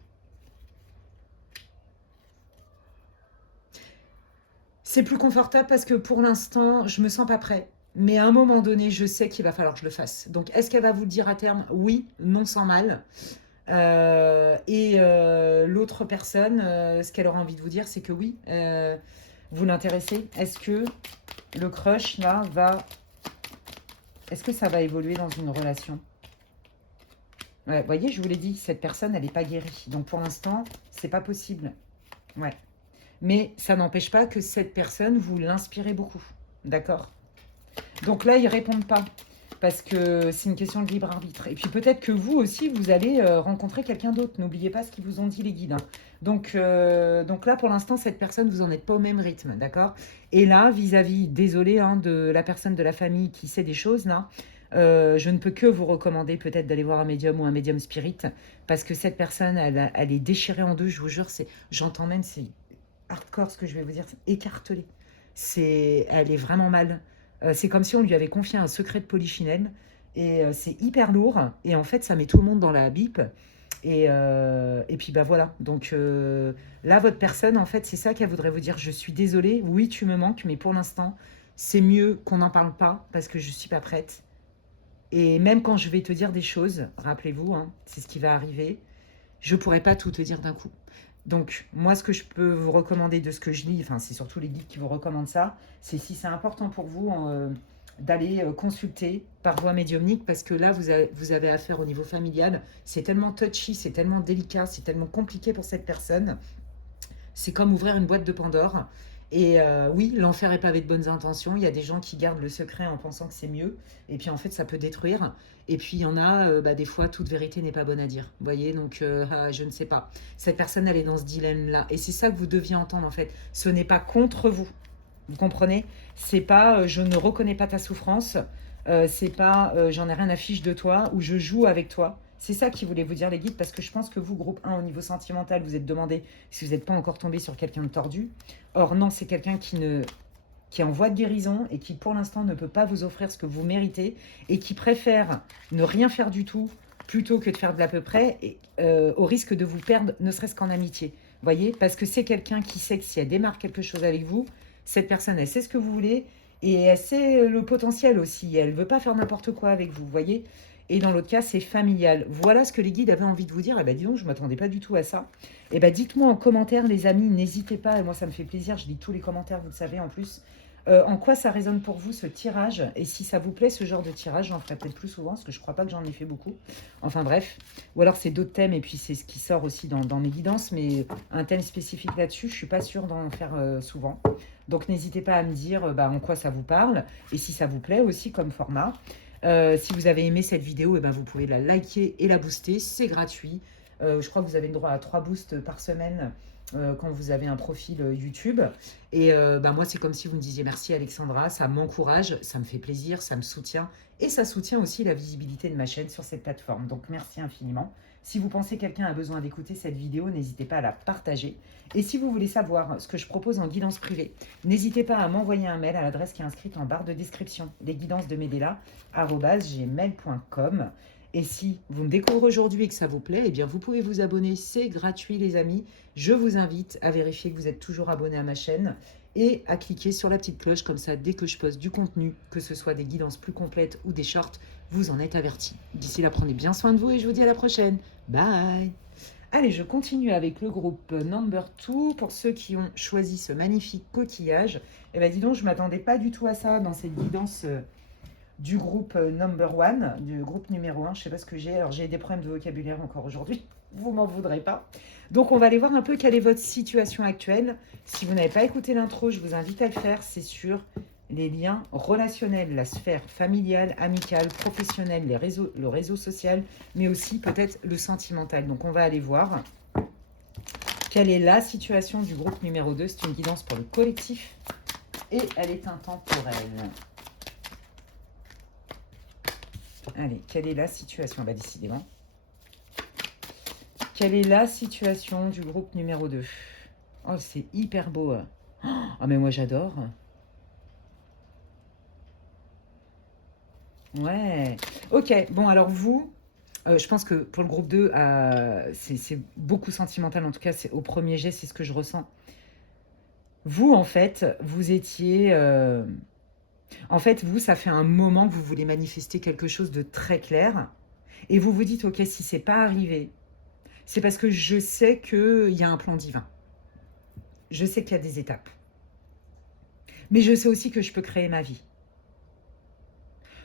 C'est plus confortable parce que pour l'instant, je me sens pas prêt. Mais à un moment donné, je sais qu'il va falloir que je le fasse. Donc, est-ce qu'elle va vous le dire à terme? Oui, non sans mal. L'autre personne, ce qu'elle aura envie de vous dire, c'est que oui, vous l'intéressez. Est-ce que le crush, là, est-ce que ça va évoluer dans une relation? Ouais, vous voyez, je vous l'ai dit, cette personne, elle n'est pas guérie. Donc, pour l'instant, c'est pas possible. Ouais. Mais ça n'empêche pas que cette personne, vous l'inspirez beaucoup. D'accord? Donc là, ils ne répondent pas. Parce que c'est une question de libre arbitre. Et puis peut-être que vous aussi, vous allez rencontrer quelqu'un d'autre. N'oubliez pas ce qu'ils vous ont dit les guides. Hein. Donc là, pour l'instant, cette personne, vous n'en êtes pas au même rythme. D'accord? Et là, vis-à-vis, désolé, hein, de la personne de la famille qui sait des choses, là, je ne peux que vous recommander peut-être d'aller voir un médium ou un médium spirit. Parce que cette personne, elle est déchirée en deux, je vous jure. J'entends même, c'est hardcore ce que je vais vous dire, c'est écartelé. Elle est vraiment mal. C'est comme si on lui avait confié un secret de polichinelle. Et c'est hyper lourd. Et en fait, ça met tout le monde dans la bip. Et puis, bah voilà. Donc là, votre personne, en fait, c'est ça qu'elle voudrait vous dire. Je suis désolée. Oui, tu me manques. Mais pour l'instant, c'est mieux qu'on n'en parle pas parce que je ne suis pas prête. Et même quand je vais te dire des choses, rappelez-vous, hein, c'est ce qui va arriver, je ne pourrai pas tout te dire d'un coup. Donc, moi, ce que je peux vous recommander de ce que je lis, enfin, c'est surtout les guides qui vous recommandent ça, c'est si c'est important pour vous d'aller consulter par voie médiumnique, parce que là, vous avez affaire au niveau familial. C'est tellement touchy, c'est tellement délicat, c'est tellement compliqué pour cette personne. C'est comme ouvrir une boîte de Pandore. Et oui, l'enfer est pavé de bonnes intentions. Il y a des gens qui gardent le secret en pensant que c'est mieux. Et puis en fait, ça peut détruire. Et puis il y en a, des fois, toute vérité n'est pas bonne à dire. Vous voyez, donc je ne sais pas. Cette personne, elle est dans ce dilemme-là. Et c'est ça que vous deviez entendre en fait. Ce n'est pas contre vous. Vous comprenez? C'est pas je ne reconnais pas ta souffrance, c'est pas j'en ai rien à fiche de toi ou je joue avec toi. C'est ça qui voulait vous dire les guides parce que je pense que vous, groupe 1, au niveau sentimental, vous êtes demandé si vous n'êtes pas encore tombé sur quelqu'un de tordu. Or non, c'est quelqu'un qui est en voie de guérison et qui pour l'instant ne peut pas vous offrir ce que vous méritez et qui préfère ne rien faire du tout plutôt que de faire de l'à peu près et, au risque de vous perdre ne serait-ce qu'en amitié. Voyez, parce que c'est quelqu'un qui sait que si elle démarre quelque chose avec vous, cette personne, elle sait ce que vous voulez et elle sait le potentiel aussi. Elle ne veut pas faire n'importe quoi avec vous, voyez. Et dans l'autre cas, c'est familial. Voilà ce que les guides avaient envie de vous dire. Eh bien, dis donc, je ne m'attendais pas du tout à ça. Eh bien, dites-moi en commentaire, les amis, n'hésitez pas. Et moi, ça me fait plaisir. Je lis tous les commentaires, vous le savez, en plus. En quoi ça résonne pour vous, ce tirage? Et si ça vous plaît, ce genre de tirage, j'en ferai peut-être plus souvent, parce que je ne crois pas que j'en ai fait beaucoup. Enfin, bref. Ou alors, c'est d'autres thèmes, et puis c'est ce qui sort aussi dans mes guidances. Mais un thème spécifique là-dessus, je ne suis pas sûre d'en faire souvent. Donc, n'hésitez pas à me dire en quoi ça vous parle, et si ça vous plaît aussi comme format. Si vous avez aimé cette vidéo, vous pouvez la liker et la booster, c'est gratuit. Je crois que vous avez le droit à 3 boosts par semaine quand vous avez un profil YouTube. Et moi, c'est comme si vous me disiez merci Alexandra, ça m'encourage, ça me fait plaisir, ça me soutient. Et ça soutient aussi la visibilité de ma chaîne sur cette plateforme. Donc merci infiniment. Si vous pensez que quelqu'un a besoin d'écouter cette vidéo, n'hésitez pas à la partager. Et si vous voulez savoir ce que je propose en guidance privée, n'hésitez pas à m'envoyer un mail à l'adresse qui est inscrite en barre de description, lesguidancesdemedela@gmail.com. Et si vous me découvrez aujourd'hui et que ça vous plaît, vous pouvez vous abonner, c'est gratuit les amis. Je vous invite à vérifier que vous êtes toujours abonné à ma chaîne et à cliquer sur la petite cloche, comme ça, dès que je poste du contenu, que ce soit des guidances plus complètes ou des shorts, vous en êtes avertis. D'ici là, prenez bien soin de vous et je vous dis à la prochaine. Bye! Allez, je continue avec le groupe Number 2. Pour ceux qui ont choisi ce magnifique coquillage, dis donc, je ne m'attendais pas du tout à ça dans cette guidance du groupe Number 1, du groupe numéro 1. Je ne sais pas ce que j'ai. Alors, j'ai des problèmes de vocabulaire encore aujourd'hui. Vous m'en voudrez pas. Donc, on va aller voir un peu quelle est votre situation actuelle. Si vous n'avez pas écouté l'intro, je vous invite à le faire. C'est sur les liens relationnels, la sphère familiale, amicale, professionnelle, le réseau social, mais aussi peut-être le sentimental. Donc, on va aller voir quelle est la situation du groupe numéro 2. C'est une guidance pour le collectif et elle est intemporelle. Allez, quelle est la situation? Décidément. Quelle est la situation du groupe numéro 2? Oh, c'est hyper beau. Oh, mais moi, j'adore. Ouais. Ok, bon, alors vous, je pense que pour le groupe 2, c'est beaucoup sentimental. En tout cas, au premier jet, c'est ce que je ressens. Vous, en fait, vous étiez... En fait, vous, ça fait un moment que vous voulez manifester quelque chose de très clair. Et vous vous dites, ok, si c'est pas arrivé, c'est parce que je sais qu'il y a un plan divin. Je sais qu'il y a des étapes. Mais je sais aussi que je peux créer ma vie.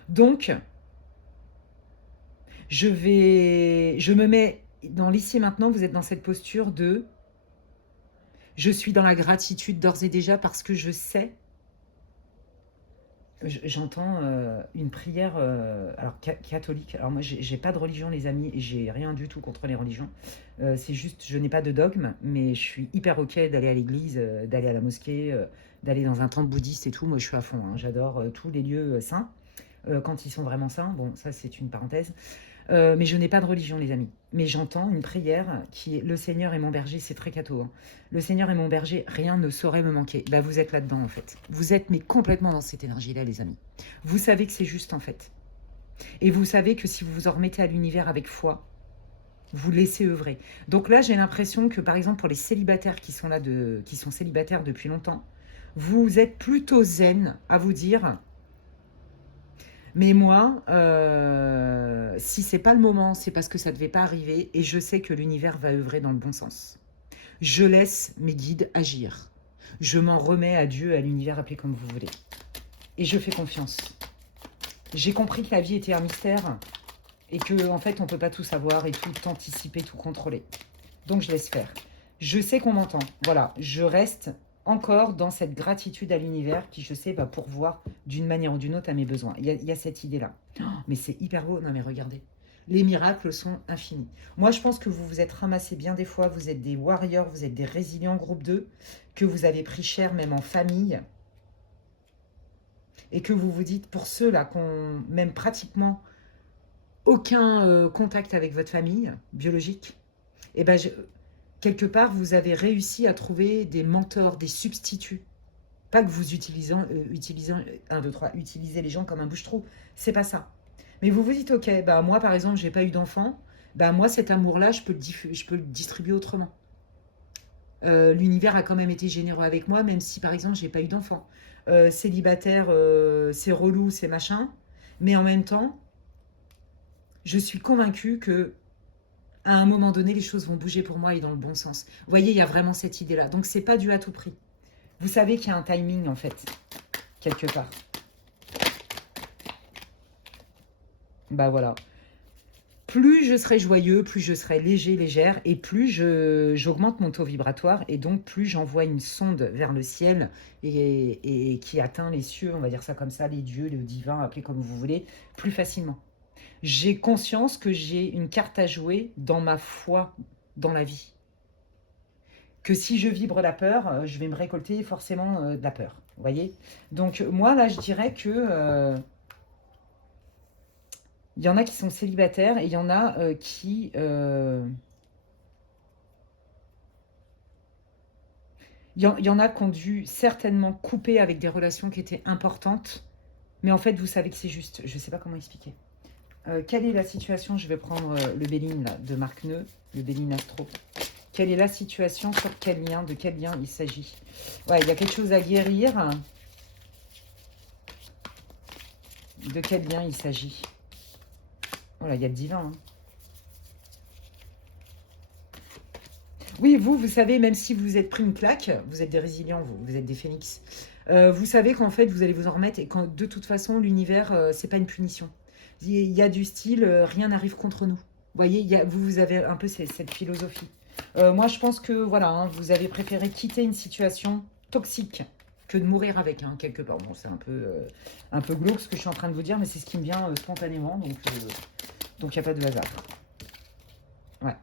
Donc, je me mets dans l'ici et maintenant, vous êtes dans cette posture de je suis dans la gratitude d'ores et déjà parce que je sais. J'entends une prière alors catholique. Alors moi, j'ai pas de religion, les amis, et j'ai rien du tout contre les religions. C'est juste, je n'ai pas de dogme, mais je suis hyper ok d'aller à l'église, d'aller à la mosquée, d'aller dans un temple bouddhiste et tout. Moi, je suis à fond. J'adore tous les lieux saints quand ils sont vraiment saints. Bon, ça, c'est une parenthèse. Mais je n'ai pas de religion, les amis. Mais j'entends une prière qui est « Le Seigneur est mon berger », c'est très catho. Hein. Le Seigneur est mon berger, rien ne saurait me manquer. Vous êtes là-dedans, en fait. Vous êtes mais complètement dans cette énergie-là, les amis. Vous savez que c'est juste, en fait. Et vous savez que si vous vous en remettez à l'univers avec foi, vous laissez œuvrer. Donc là, j'ai l'impression que, par exemple, pour les célibataires qui sont là, qui sont célibataires depuis longtemps, vous êtes plutôt zen à vous dire... Mais moi, si c'est pas le moment, c'est parce que ça ne devait pas arriver et je sais que l'univers va œuvrer dans le bon sens. Je laisse mes guides agir. Je m'en remets à Dieu, à l'univers, appelez comme vous voulez. Et je fais confiance. J'ai compris que la vie était un mystère et que en fait, on ne peut pas tout savoir et tout anticiper, tout contrôler. Donc, je laisse faire. Je sais qu'on m'entend. Voilà, je reste encore dans cette gratitude à l'univers qui, je sais, va pourvoir d'une manière ou d'une autre à mes besoins. Il y a cette idée-là. Oh, mais c'est hyper beau. Non, mais regardez. Les miracles sont infinis. Moi, je pense que vous vous êtes ramassés bien des fois. Vous êtes des warriors, vous êtes des résilients groupe 2, que vous avez pris cher même en famille. et que vous vous dites, pour ceux-là qui ont même pratiquement aucun contact avec votre famille biologique, et ben quelque part, vous avez réussi à trouver des mentors, des substituts. Pas que vous utilisez les gens comme un bouche-trou. C'est pas ça. Mais vous vous dites, ok, bah moi par exemple, j'ai pas eu d'enfant. Bah moi, cet amour-là, je peux le distribuer autrement. L'univers a quand même été généreux avec moi, même si par exemple, j'ai pas eu d'enfant. Célibataire, c'est relou, c'est machin. Mais en même temps, je suis convaincue que à un moment donné, les choses vont bouger pour moi et dans le bon sens. Vous voyez, il y a vraiment cette idée-là. Donc, c'est pas du à tout prix. Vous savez qu'il y a un timing, en fait, quelque part. Bah voilà. Plus je serai joyeux, plus je serai léger, légère, et plus j'augmente mon taux vibratoire, et donc plus j'envoie une sonde vers le ciel et qui atteint les cieux, on va dire ça comme ça, les dieux, le divin, appelez comme vous voulez, plus facilement. J'ai conscience que j'ai une carte à jouer dans ma foi dans la vie. Que si je vibre la peur, je vais me récolter forcément de la peur. Vous voyez? Donc moi, là, je dirais que il y en a qui sont célibataires et il y en a qui... Il y en a qui ont dû certainement couper avec des relations qui étaient importantes, mais en fait, vous savez que c'est juste. Je ne sais pas comment expliquer. Quelle est la situation? Je vais prendre le Béline là, de Marc Neu, le Béline Astro. Quelle est la situation? Sur quel lien? De quel lien il s'agit? Ouais, il y a quelque chose à guérir. De quel lien il s'agit? Voilà, il y a le divin. Hein. Oui, vous savez, même si vous êtes pris une claque, vous êtes des résilients, vous êtes des phénix. Vous savez qu'en fait, vous allez vous en remettre et que de toute façon, l'univers, c'est pas une punition. Il y a du style, rien n'arrive contre nous. Vous voyez, vous avez un peu cette philosophie. Moi, je pense que voilà, hein, vous avez préféré quitter une situation toxique que de mourir avec, hein, quelque part. Bon, c'est un peu glauque ce que je suis en train de vous dire, mais c'est ce qui me vient spontanément, donc il n'y a pas de hasard. Ouais.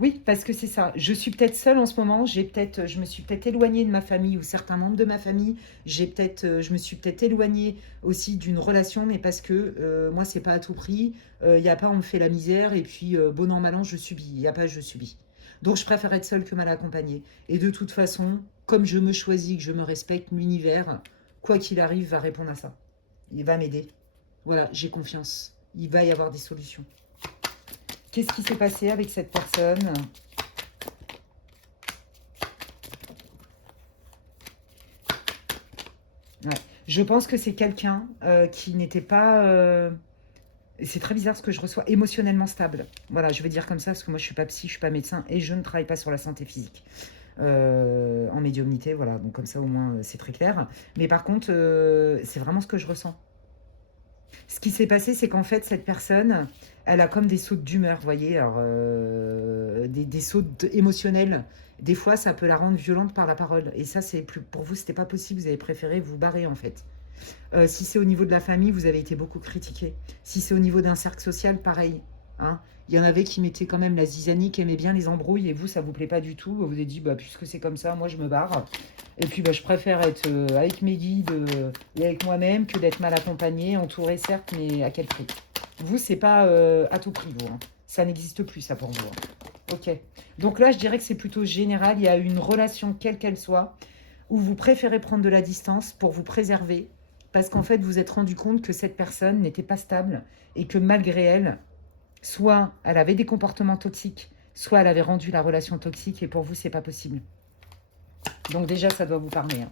Oui, parce que c'est ça. Je suis peut-être seule en ce moment. Je me suis peut-être éloignée de ma famille ou certains membres de ma famille. Je me suis peut-être éloignée aussi d'une relation, mais parce que moi, c'est pas à tout prix. Il n'y a pas on me fait la misère et puis bon an mal an, je subis. Il n'y a pas je subis. Donc, je préfère être seule que mal accompagnée. Et de toute façon, comme je me choisis, que je me respecte, l'univers, quoi qu'il arrive, va répondre à ça. Il va m'aider. Voilà, j'ai confiance. Il va y avoir des solutions. Qu'est-ce qui s'est passé avec cette personne? Ouais. Je pense que c'est quelqu'un qui n'était pas... c'est très bizarre ce que je reçois, émotionnellement stable. Voilà, je vais dire comme ça, parce que moi je suis pas psy, je suis pas médecin, et je ne travaille pas sur la santé physique. En médiumnité, voilà, donc comme ça au moins c'est très clair. Mais par contre, c'est vraiment ce que je ressens. Ce qui s'est passé, c'est qu'en fait, cette personne, elle a comme des sautes d'humeur, vous voyez, alors, des sautes émotionnels. Des fois, ça peut la rendre violente par la parole. Et ça, c'est plus pour vous, c'était pas possible. Vous avez préféré vous barrer, en fait. Si c'est au niveau de la famille, vous avez été beaucoup critiqué. Si c'est au niveau d'un cercle social, pareil. Hein. Il y en avait qui mettaient quand même la zizanie, qui aimaient bien les embrouilles, et vous, ça vous plaît pas du tout. Vous vous êtes dit, bah, puisque c'est comme ça, moi, je me barre. Et puis, bah, je préfère être avec mes guides et avec moi-même que d'être mal accompagnée, entourée, certes, mais à quel prix? Vous, c'est pas à tout prix, vous. Hein. Ça n'existe plus, ça, pour vous. Hein. Ok. Donc là, je dirais que c'est plutôt général. Il y a une relation, quelle qu'elle soit, où vous préférez prendre de la distance pour vous préserver, parce qu'en fait, vous vous êtes rendu compte que cette personne n'était pas stable et que malgré elle, soit elle avait des comportements toxiques, soit elle avait rendu la relation toxique et pour vous, c'est pas possible. Donc déjà, ça doit vous parler. Hein.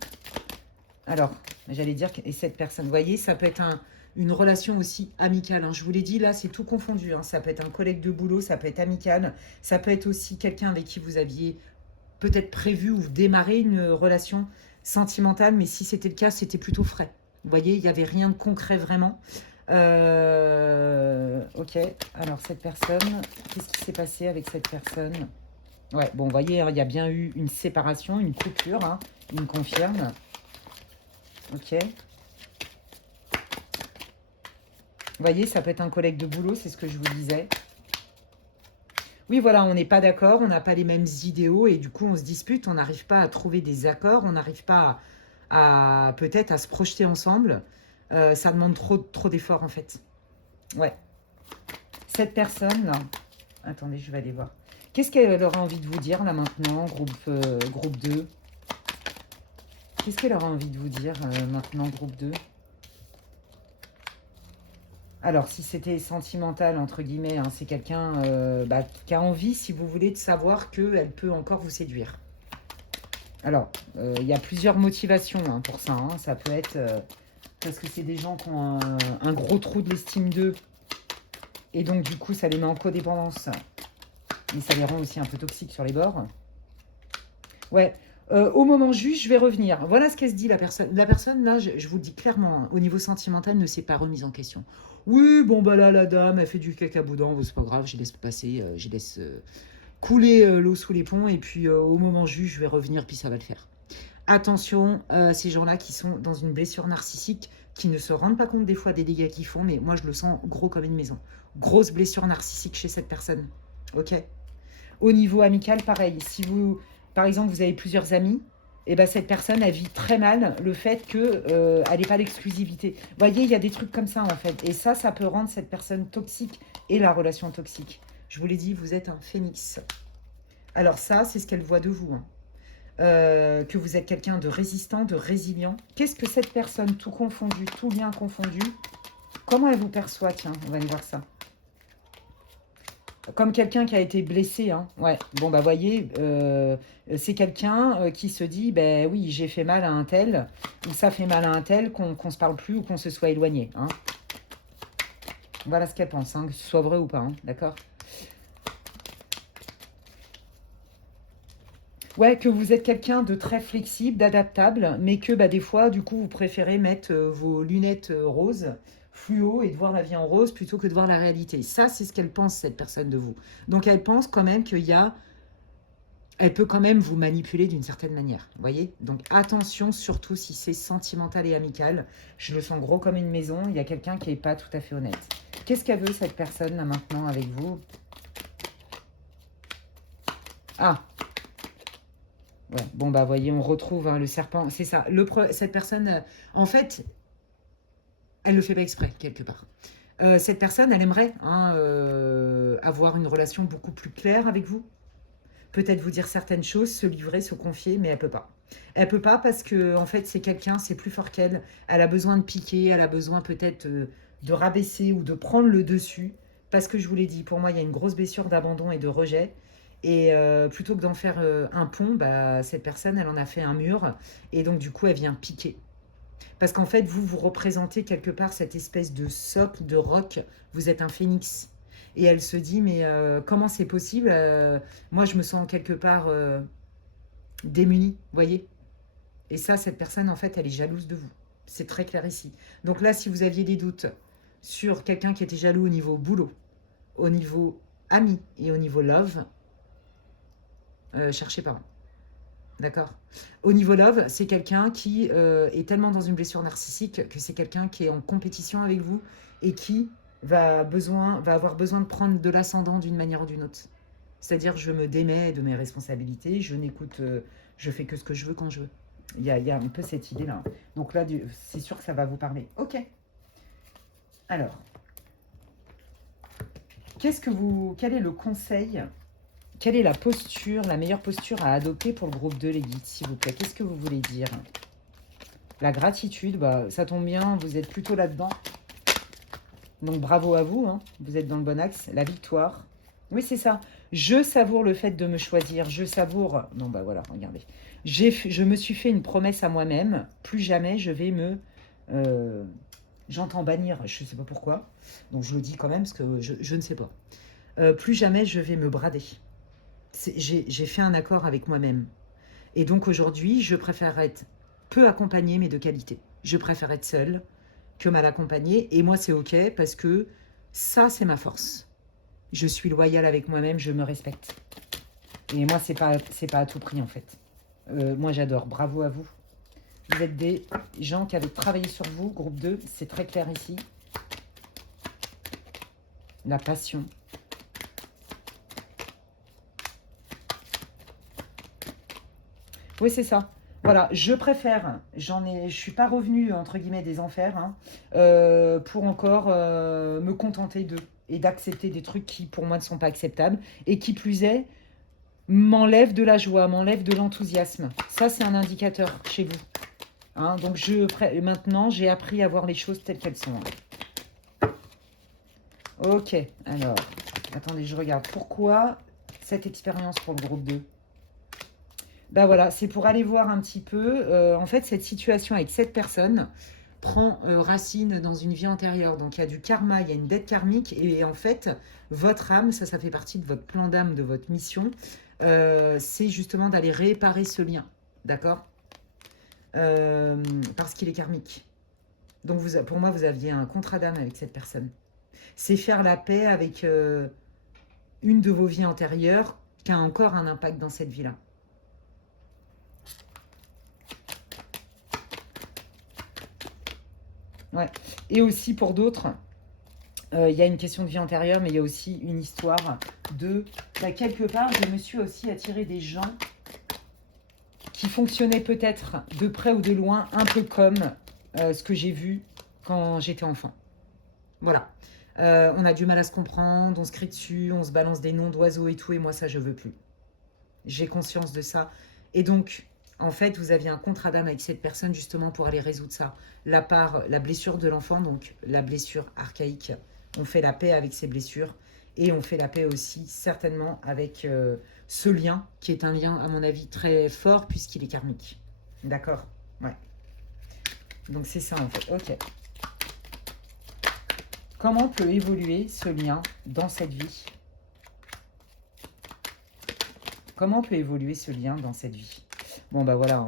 Alors, j'allais dire, et cette personne, vous voyez, ça peut être une relation aussi amicale. Hein. Je vous l'ai dit, là, c'est tout confondu. Hein. Ça peut être un collègue de boulot, ça peut être amical, ça peut être aussi quelqu'un avec qui vous aviez peut-être prévu ou démarré une relation sentimentale, mais si c'était le cas, c'était plutôt frais. Vous voyez, il n'y avait rien de concret vraiment. Ok, alors cette personne, qu'est-ce qui s'est passé avec cette personne? Ouais, bon, vous voyez, il y a bien eu une séparation, une coupure, hein, il me confirme. Ok. Vous voyez, ça peut être un collègue de boulot, c'est ce que je vous disais. Oui, voilà, on n'est pas d'accord, on n'a pas les mêmes idéaux et du coup, on se dispute, on n'arrive pas à trouver des accords, on n'arrive pas à peut-être à se projeter ensemble. Ça demande trop d'efforts, en fait. Ouais. Cette personne, là... Attendez, je vais aller voir. Qu'est-ce qu'elle aura envie de vous dire, là, maintenant, groupe 2? Qu'est-ce qu'elle aura envie de vous dire, maintenant, groupe 2? Alors, si c'était sentimental, entre guillemets, hein, c'est quelqu'un qui a envie, si vous voulez, de savoir qu'elle peut encore vous séduire. Alors, il y a plusieurs motivations hein, pour ça. Hein. Ça peut être parce que c'est des gens qui ont un gros trou de l'estime d'eux. Et donc, du coup, ça les met en codépendance. Mais ça les rend aussi un peu toxiques sur les bords. Ouais. Au moment juste, je vais revenir. Voilà ce qu'elle se dit, la personne. La personne, là, je vous le dis clairement, hein, au niveau sentimental, ne s'est pas remise en question. Oui, bon, bah là, la dame, elle fait du caca boudin, c'est pas grave, je laisse passer, je laisse couler l'eau sous les ponts, et puis au moment juste, je vais revenir, puis ça va le faire. Attention, ces gens-là qui sont dans une blessure narcissique, qui ne se rendent pas compte des fois des dégâts qu'ils font, mais moi, je le sens gros comme une maison. Grosse blessure narcissique chez cette personne, ok? Au niveau amical, pareil. Si vous, par exemple, vous avez plusieurs amis, et ben cette personne, elle vit très mal le fait qu'elle n'ait pas d'exclusivité. Vous voyez, il y a des trucs comme ça, en fait. Et ça peut rendre cette personne toxique et la relation toxique. Je vous l'ai dit, vous êtes un phénix. Alors ça, c'est ce qu'elle voit de vous. Hein. Que vous êtes quelqu'un de résistant, de résilient. Qu'est-ce que cette personne, tout confondu, tout lien confondu, comment elle vous perçoit? Tiens, on va aller voir ça. Comme quelqu'un qui a été blessé, hein. Ouais. Bon, bah, voyez, c'est quelqu'un qui se dit, ben oui, j'ai fait mal à un tel, ou ça fait mal à un tel, qu'on se parle plus ou qu'on se soit éloigné. Hein. Voilà ce qu'elle pense, hein, que ce soit vrai ou pas, hein, d'accord? Ouais, que vous êtes quelqu'un de très flexible, d'adaptable, mais que bah, des fois, du coup, vous préférez mettre vos lunettes roses, fluo, et de voir la vie en rose plutôt que de voir la réalité. Ça, c'est ce qu'elle pense, cette personne de vous. Donc, elle pense quand même qu'il y a... Elle peut quand même vous manipuler d'une certaine manière, vous voyez? Donc, attention, surtout si c'est sentimental et amical. Je le sens gros comme une maison, il y a quelqu'un qui n'est pas tout à fait honnête. Qu'est-ce qu'elle veut, cette personne, là, maintenant, avec vous? Ah, ouais, bon, bah, voyez, on retrouve hein, le serpent. C'est ça. Cette personne, en fait, elle le fait pas exprès, quelque part. Cette personne, elle aimerait hein, avoir une relation beaucoup plus claire avec vous. Peut-être vous dire certaines choses, se livrer, se confier, mais elle peut pas. Elle peut pas parce que, en fait, c'est quelqu'un, c'est plus fort qu'elle. Elle a besoin de piquer, elle a besoin peut-être de rabaisser ou de prendre le dessus. Parce que je vous l'ai dit, pour moi, il y a une grosse blessure d'abandon et de rejet. Et plutôt que d'en faire un pont, bah, cette personne, elle en a fait un mur. Et donc, du coup, elle vient piquer. Parce qu'en fait, vous représentez quelque part cette espèce de socle, de roc. Vous êtes un phénix. Et elle se dit, mais comment c'est possible moi, je me sens quelque part démunie, vous voyez? Et ça, cette personne, en fait, elle est jalouse de vous. C'est très clair ici. Donc là, si vous aviez des doutes sur quelqu'un qui était jaloux au niveau boulot, au niveau ami et au niveau love, cherchez pas. D'accord. Au niveau love, c'est quelqu'un qui est tellement dans une blessure narcissique que c'est quelqu'un qui est en compétition avec vous et qui va avoir besoin de prendre de l'ascendant d'une manière ou d'une autre. C'est-à-dire, je me démets de mes responsabilités, je n'écoute, je fais que ce que je veux quand je veux. Il y a un peu cette idée-là. Donc là, c'est sûr que ça va vous parler. Ok. Alors, quel est le conseil? Quelle est la posture, la meilleure posture à adopter pour le groupe 2, les guides, s'il vous plaît? Qu'est-ce que vous voulez dire? La gratitude, bah, ça tombe bien, vous êtes plutôt là-dedans. Donc bravo à vous, hein, vous êtes dans le bon axe. La victoire. Oui, c'est ça. Je savoure le fait de me choisir. Je savoure... Non, bah voilà, regardez. Je me suis fait une promesse à moi-même. Plus jamais je vais me... J'entends bannir, je ne sais pas pourquoi. Donc je le dis quand même parce que je ne sais pas. Plus jamais je vais me brader. J'ai fait un accord avec moi-même. Et donc aujourd'hui, je préfère être peu accompagnée, mais de qualité. Je préfère être seule que mal accompagnée. Et moi, c'est OK parce que ça, c'est ma force. Je suis loyale avec moi-même, je me respecte. Et moi, c'est pas à tout prix, en fait. Moi, j'adore. Bravo à vous. Vous êtes des gens qui avaient travaillé sur vous, groupe 2. C'est très clair ici. La passion. Oui, c'est ça. Voilà, je préfère, je suis pas revenue, entre guillemets, des enfers, hein, pour encore me contenter d'eux et d'accepter des trucs qui, pour moi, ne sont pas acceptables. Et qui plus est, m'enlève de la joie, m'enlève de l'enthousiasme. Ça, c'est un indicateur chez vous. Hein, donc, maintenant, j'ai appris à voir les choses telles qu'elles sont. Ok, alors, attendez, je regarde. Pourquoi cette expérience pour le groupe 2? Ben voilà, c'est pour aller voir un petit peu. En fait, cette situation avec cette personne prend racine dans une vie antérieure. Donc, il y a du karma, il y a une dette karmique. Et en fait, votre âme, ça fait partie de votre plan d'âme, de votre mission. C'est justement d'aller réparer ce lien. D'accord? Parce qu'il est karmique. Donc, pour moi, vous aviez un contrat d'âme avec cette personne. C'est faire la paix avec une de vos vies antérieures qui a encore un impact dans cette vie-là. Ouais. Et aussi pour d'autres, il y a une question de vie antérieure, mais il y a aussi une histoire de... Bah, quelque part, je me suis aussi attiré des gens qui fonctionnaient peut-être de près ou de loin, un peu comme ce que j'ai vu quand j'étais enfant. Voilà. On a du mal à se comprendre, on se crie dessus, on se balance des noms d'oiseaux et tout, et moi ça je veux plus. J'ai conscience de ça. Et donc, en fait, vous aviez un contrat d'âme avec cette personne justement pour aller résoudre ça. La blessure de l'enfant, donc la blessure archaïque, on fait la paix avec ces blessures. Et on fait la paix aussi certainement avec ce lien, qui est un lien à mon avis très fort puisqu'il est karmique. D'accord? Ouais. Donc c'est ça en fait. Ok. Comment peut évoluer ce lien dans cette vie? Comment peut évoluer ce lien dans cette vie? Bon, bah voilà.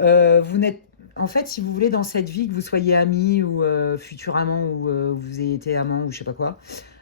Hein. Vous n'êtes... En fait, si vous voulez, dans cette vie, que vous soyez amis ou futur amant ou vous ayez été amant ou je sais pas quoi,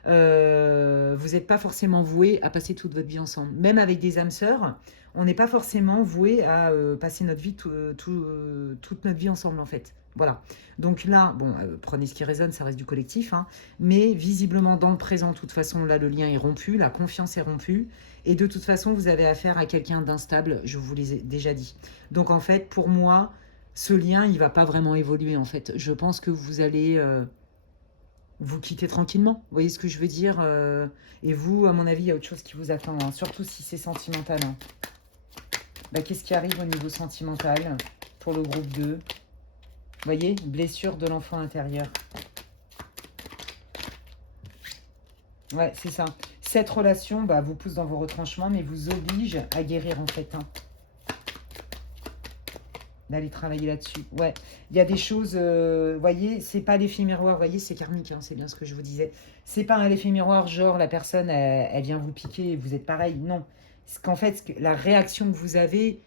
vous n'êtes pas forcément voué à passer toute votre vie ensemble. Même avec des âmes sœurs, on n'est pas forcément voué à passer notre vie, toute notre vie ensemble, en fait. Voilà. Donc là, bon, prenez ce qui résonne, ça reste du collectif, hein, mais visiblement, dans le présent, de toute façon, là, le lien est rompu, la confiance est rompue, et de toute façon, vous avez affaire à quelqu'un d'instable, je vous l'ai déjà dit. Donc, en fait, pour moi, ce lien, il ne va pas vraiment évoluer, en fait. Je pense que vous allez... vous quitter tranquillement. Vous voyez ce que je veux dire? Et vous, à mon avis, il y a autre chose qui vous attend, hein, surtout si c'est sentimental. Hein. Bah, qu'est-ce qui arrive au niveau sentimental pour le groupe 2? Vous voyez? Blessure de l'enfant intérieur. Ouais, c'est ça. Cette relation bah, vous pousse dans vos retranchements, mais vous oblige à guérir, en fait. Hein. D'aller travailler là-dessus. Ouais, il y a des choses, voyez, c'est pas l'effet miroir, voyez, c'est karmique, hein, c'est bien ce que je vous disais. C'est pas un effet miroir, genre la personne, elle vient vous piquer et vous êtes pareil. Non, c'est qu'en fait, la réaction que vous avez,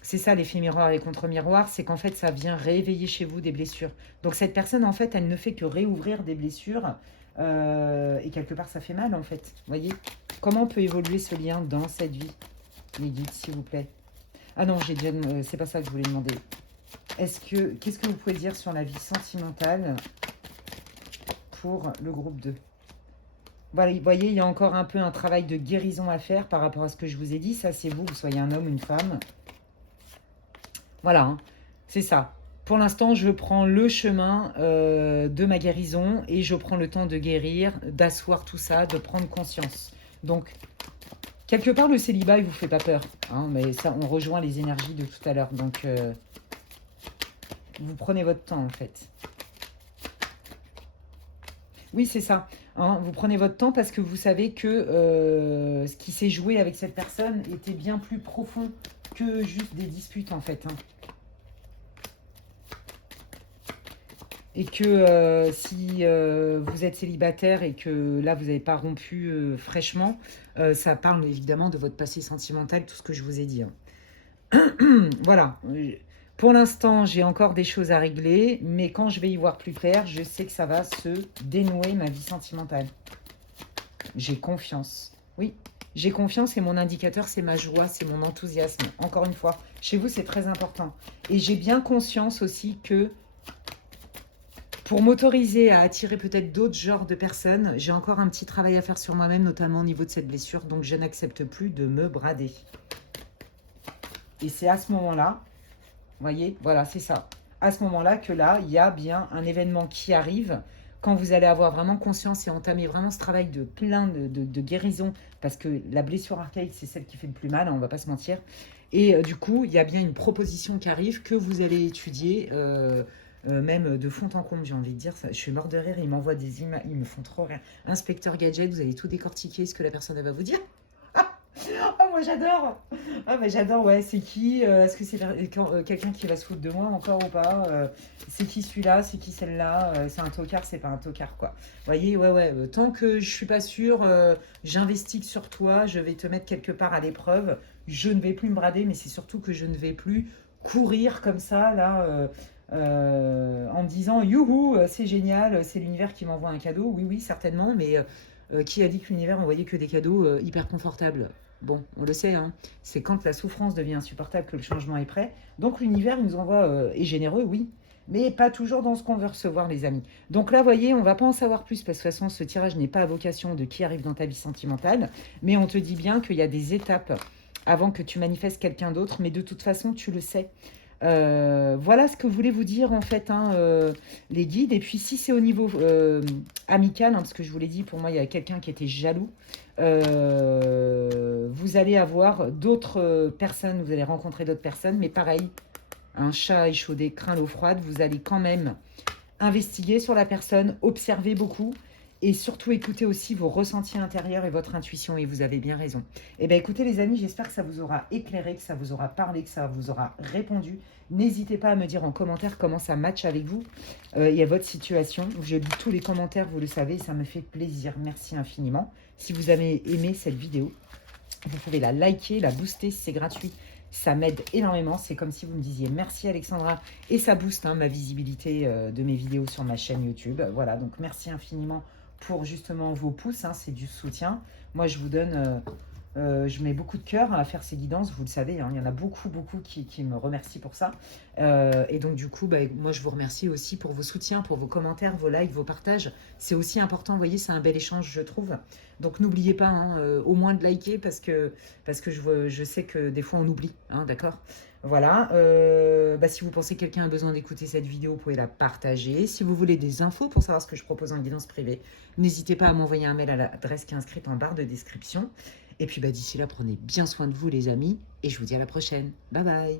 c'est ça l'effet miroir et contre-miroir, c'est qu'en fait, ça vient réveiller chez vous des blessures. Donc cette personne, en fait, elle ne fait que réouvrir des blessures et quelque part, ça fait mal, en fait. Voyez, comment peut évoluer ce lien dans cette vie, les guides, s'il vous plaît? Ah non, j'ai déjà, c'est pas ça que je voulais demander. Qu'est-ce que vous pouvez dire sur la vie sentimentale pour le groupe 2? Voilà, vous voyez, il y a encore un peu un travail de guérison à faire par rapport à ce que je vous ai dit. Ça, c'est vous, que vous soyez un homme ou une femme. Voilà, hein, c'est ça. Pour l'instant, je prends le chemin de ma guérison et je prends le temps de guérir, d'asseoir tout ça, de prendre conscience. Donc, quelque part, le célibat, il vous fait pas peur. Hein, mais ça, on rejoint les énergies de tout à l'heure. Donc, vous prenez votre temps, en fait. Oui, c'est ça. Hein, vous prenez votre temps parce que vous savez que ce qui s'est joué avec cette personne était bien plus profond que juste des disputes, en fait. Hein. Et que si vous êtes célibataire et que là, vous n'avez pas rompu fraîchement, ça parle évidemment de votre passé sentimental, tout ce que je vous ai dit. Hein. Voilà. Pour l'instant, j'ai encore des choses à régler, mais quand je vais y voir plus clair, je sais que ça va se dénouer ma vie sentimentale. J'ai confiance. Oui, j'ai confiance et mon indicateur, c'est ma joie, c'est mon enthousiasme. Encore une fois, chez vous, c'est très important. Et j'ai bien conscience aussi que pour m'autoriser à attirer peut-être d'autres genres de personnes, j'ai encore un petit travail à faire sur moi-même, notamment au niveau de cette blessure, donc je n'accepte plus de me brader. Et c'est à ce moment-là voyez, voilà, c'est ça. À ce moment-là que là, il y a bien un événement qui arrive. Quand vous allez avoir vraiment conscience et entamer vraiment ce travail de plein de guérison, parce que la blessure archaïque, c'est celle qui fait le plus mal, hein, on ne va pas se mentir. Et du coup, il y a bien une proposition qui arrive que vous allez étudier, même de fond en comble, j'ai envie de dire. Ça, je suis mort de rire, ils m'envoient des images, ils me font trop rire. Inspecteur Gadget, vous allez tout décortiquer, ce que la personne elle va vous dire. Ah, moi j'adore. Ah, mais j'adore, ouais. C'est qui est-ce que c'est quelqu'un qui va se foutre de moi encore ou pas c'est qui celui-là? C'est qui celle-là c'est un tocard, c'est pas un tocard, quoi. Vous voyez, ouais, ouais. Tant que je suis pas sûre, j'investigue sur toi, je vais te mettre quelque part à l'épreuve. Je ne vais plus me brader, mais c'est surtout que je ne vais plus courir comme ça, là, en me disant youhou, c'est génial, c'est l'univers qui m'envoie un cadeau. Oui, oui, certainement, mais qui a dit que l'univers envoyait que des cadeaux hyper confortables? Bon, on le sait, hein, c'est quand la souffrance devient insupportable que le changement est prêt. Donc l'univers nous envoie, est généreux, oui, mais pas toujours dans ce qu'on veut recevoir, les amis. Donc là, vous voyez, on ne va pas en savoir plus, parce que de toute façon, ce tirage n'est pas à vocation de qui arrive dans ta vie sentimentale, mais on te dit bien qu'il y a des étapes avant que tu manifestes quelqu'un d'autre, mais de toute façon, tu le sais. Voilà ce que je voulais vous dire en fait, hein, les guides. Et puis si c'est au niveau amical, hein, parce que je vous l'ai dit, pour moi il y a quelqu'un qui était jaloux, vous allez avoir d'autres personnes, vous allez rencontrer d'autres personnes, mais pareil, un chat échaudé craint l'eau froide, vous allez quand même investiguer sur la personne, observer beaucoup et surtout écouter aussi vos ressentis intérieurs et votre intuition, et vous avez bien raison. Eh bien écoutez les amis, j'espère que ça vous aura éclairé, que ça vous aura parlé, que ça vous aura répondu. N'hésitez pas à me dire en commentaire comment ça match avec vous et à votre situation. Je lis tous les commentaires, vous le savez, ça me fait plaisir. Merci infiniment. Si vous avez aimé cette vidéo, vous pouvez la liker, la booster, c'est gratuit. Ça m'aide énormément. C'est comme si vous me disiez merci Alexandra. Et ça booste hein, ma visibilité de mes vidéos sur ma chaîne YouTube. Voilà, donc merci infiniment pour justement vos pouces. Hein, c'est du soutien. Moi, je vous donne... je mets beaucoup de cœur à faire ces guidances, vous le savez, hein, il y en a beaucoup, beaucoup qui me remercient pour ça. Et donc du coup, bah, moi je vous remercie aussi pour vos soutiens, pour vos commentaires, vos likes, vos partages. C'est aussi important, vous voyez, c'est un bel échange, je trouve. Donc n'oubliez pas, hein, au moins de liker, parce que je sais que des fois on oublie, hein, d'accord? Voilà, bah, si vous pensez que quelqu'un a besoin d'écouter cette vidéo, vous pouvez la partager. Si vous voulez des infos pour savoir ce que je propose en guidance privée, n'hésitez pas à m'envoyer un mail à l'adresse qui est inscrite en barre de description. Et puis bah, d'ici là, prenez bien soin de vous les amis, et je vous dis à la prochaine. Bye bye.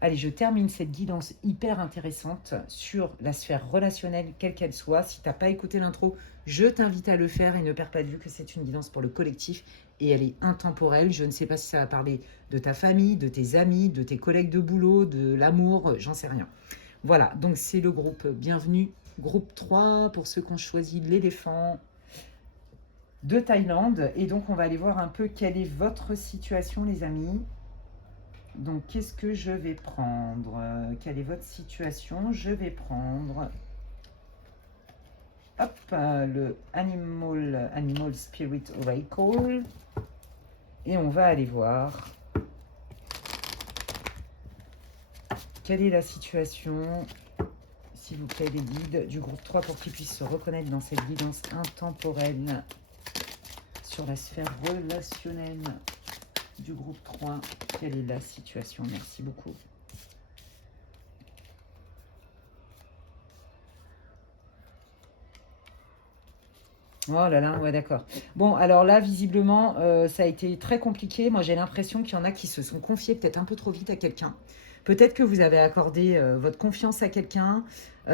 Allez, je termine cette guidance hyper intéressante sur la sphère relationnelle, quelle qu'elle soit. Si tu n'as pas écouté l'intro, je t'invite à le faire et ne perds pas de vue que c'est une guidance pour le collectif et elle est intemporelle. Je ne sais pas si ça va parler de ta famille, de tes amis, de tes collègues de boulot, de l'amour, j'en sais rien. Voilà, donc c'est le groupe Bienvenue, groupe 3 pour ceux qui ont choisi l'éléphant de Thaïlande. Et donc, on va aller voir un peu quelle est votre situation, les amis. Donc, qu'est-ce que je vais prendre? Quelle est votre situation? Je vais prendre... Hop, le Animal Spirit Oracle. Et on va aller voir quelle est la situation, s'il vous plaît, les guides du groupe 3 pour qu'ils puissent se reconnaître dans cette guidance intemporelle sur la sphère relationnelle du groupe 3. Quelle est la situation? Merci beaucoup. Oh là là, ouais, d'accord. Bon, alors là, visiblement, ça a été très compliqué. Moi, j'ai l'impression qu'il y en a qui se sont confiés peut-être un peu trop vite à quelqu'un. Peut-être que vous avez accordé votre confiance à quelqu'un qui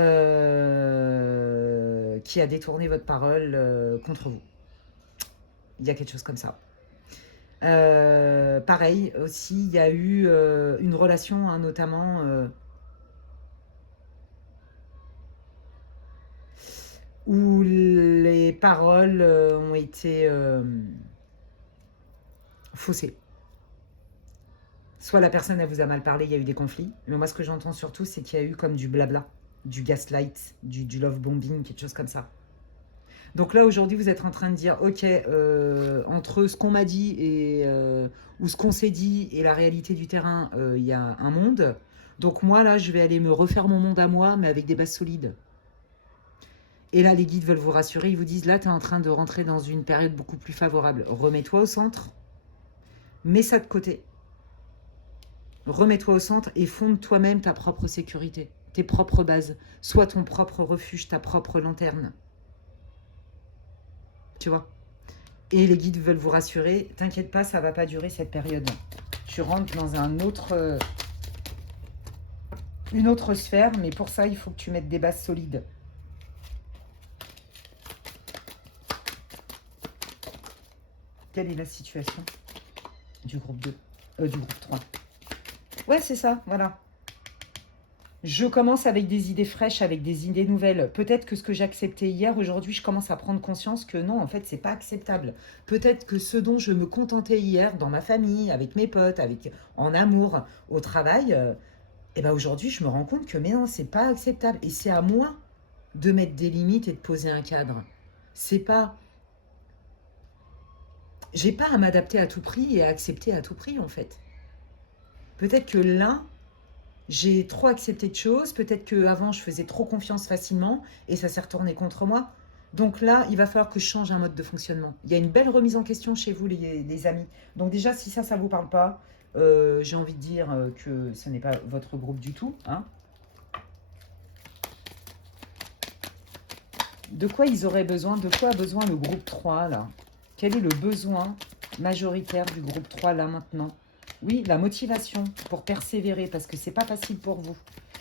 a détourné votre parole contre vous. Il y a quelque chose comme ça. Pareil, aussi, il y a eu une relation, hein, notamment... où les paroles ont été faussées. Soit la personne, elle vous a mal parlé, il y a eu des conflits. Mais moi, ce que j'entends surtout, c'est qu'il y a eu comme du blabla, du gaslight, du love bombing, quelque chose comme ça. Donc là, aujourd'hui, vous êtes en train de dire, ok, entre ce qu'on m'a dit et ou ce qu'on s'est dit et la réalité du terrain, il y a un monde. Donc moi, là, je vais aller me refaire mon monde à moi, mais avec des bases solides. Et là, les guides veulent vous rassurer. Ils vous disent, là, tu es en train de rentrer dans une période beaucoup plus favorable. Remets-toi au centre. Mets ça de côté. Remets-toi au centre et fonde toi-même ta propre sécurité, tes propres bases. Sois ton propre refuge, ta propre lanterne. Tu vois? Et les guides veulent vous rassurer. T'inquiète pas, ça va pas durer cette période. Tu rentres dans une autre sphère, mais pour ça, il faut que tu mettes des bases solides. Quelle est la situation du groupe 2 du groupe 3? Ouais, c'est ça, voilà. Je commence avec des idées fraîches, avec des idées nouvelles. Peut-être que ce que j'acceptais hier, aujourd'hui, je commence à prendre conscience que non, en fait, c'est pas acceptable. Peut-être que ce dont je me contentais hier, dans ma famille, avec mes potes, en amour, au travail, et ben aujourd'hui, je me rends compte que mais non, c'est pas acceptable. Et c'est à moi de mettre des limites et de poser un cadre. C'est pas... J'ai pas à m'adapter à tout prix et à accepter à tout prix, en fait. Peut-être que là, j'ai trop accepté de choses. Peut-être qu'avant, je faisais trop confiance facilement et ça s'est retourné contre moi. Donc là, il va falloir que je change un mode de fonctionnement. Il y a une belle remise en question chez vous, les amis. Donc déjà, si ça ne vous parle pas, j'ai envie de dire que ce n'est pas votre groupe du tout. Hein. De quoi ils auraient besoin? De quoi a besoin le groupe 3 là? Quel est le besoin majoritaire du groupe 3 là maintenant? Oui, la motivation pour persévérer parce que c'est pas facile pour vous.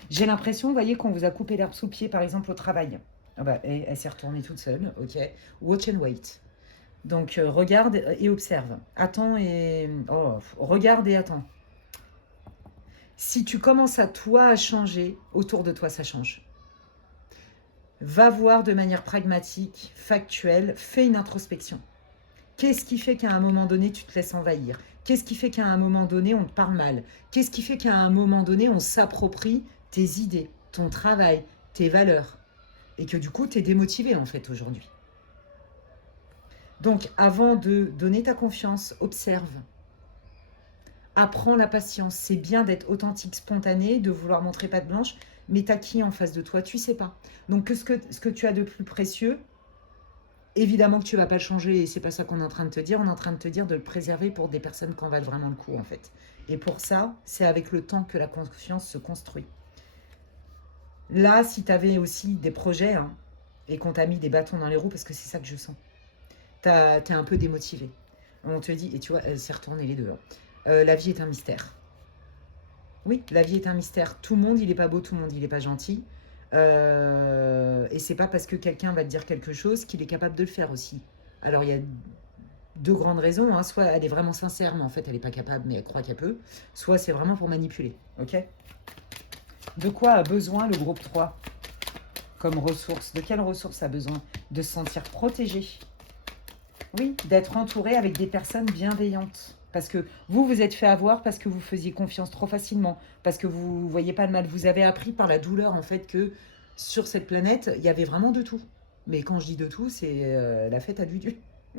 J'ai l'impression, vous voyez, qu'on vous a coupé l'herbe sous le pied, par exemple, au travail. Ah bah, elle s'est retournée toute seule, ok. Watch and wait. Donc, regarde et observe. Attends et... Oh, regarde et attends. Si tu commences à toi à changer, autour de toi, ça change. Va voir de manière pragmatique, factuelle, fais une introspection. Qu'est-ce qui fait qu'à un moment donné, tu te laisses envahir? Qu'est-ce qui fait qu'à un moment donné, on te parle mal? Qu'est-ce qui fait qu'à un moment donné, on s'approprie tes idées, ton travail, tes valeurs? Et que du coup, tu es démotivé en fait aujourd'hui. Donc, avant de donner ta confiance, observe. Apprends la patience. C'est bien d'être authentique, spontané, de vouloir montrer patte blanche, mais t'as qui en face de toi? Tu sais pas. Donc, ce que tu as de plus précieux, évidemment que tu ne vas pas le changer et c'est pas ça qu'on est en train de te dire. On est en train de te dire de le préserver pour des personnes qui en valent vraiment le coup en fait. Et pour ça, c'est avec le temps que la confiance se construit. Là, si tu avais aussi des projets hein, et qu'on t'a mis des bâtons dans les roues, parce que c'est ça que je sens, t'es un peu démotivé. On te dit, et tu vois, elle s'est retournée les deux. Hein. La vie est un mystère. Oui, la vie est un mystère. Tout le monde, il n'est pas beau, tout le monde, il n'est pas gentil. Et c'est pas parce que quelqu'un va te dire quelque chose qu'il est capable de le faire aussi. Alors il y a deux grandes raisons. Hein. Soit elle est vraiment sincère, mais en fait elle n'est pas capable, mais elle croit qu'elle peut. Soit c'est vraiment pour manipuler. Ok? De quoi a besoin le groupe 3 comme ressource? De quelle ressource a besoin? De se sentir protégé. Oui, d'être entouré avec des personnes bienveillantes. Parce que vous vous êtes fait avoir parce que vous faisiez confiance trop facilement, parce que vous ne voyez pas le mal. Vous avez appris par la douleur, en fait, que sur cette planète, il y avait vraiment de tout. Mais quand je dis de tout, c'est la fête à Dudu.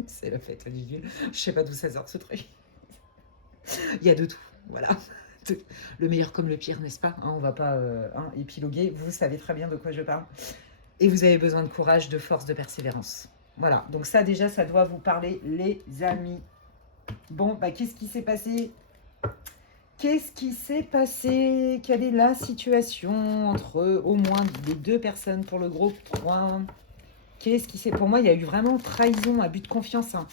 C'est la fête à Dudu. Je sais pas d'où ça sort ce truc. Il y a de tout, voilà. Le meilleur comme le pire, n'est-ce pas? Hein, on va pas épiloguer. Vous savez très bien de quoi je parle. Et vous avez besoin de courage, de force, de persévérance. Voilà, donc ça déjà, ça doit vous parler, les amis. Bon, bah qu'est-ce qui s'est passé? Qu'est-ce qui s'est passé? Quelle est la situation entre au moins les deux personnes pour le groupe 3? Qu'est-ce qui s'est... Pour moi, il y a eu vraiment trahison, abus de confiance. Hein.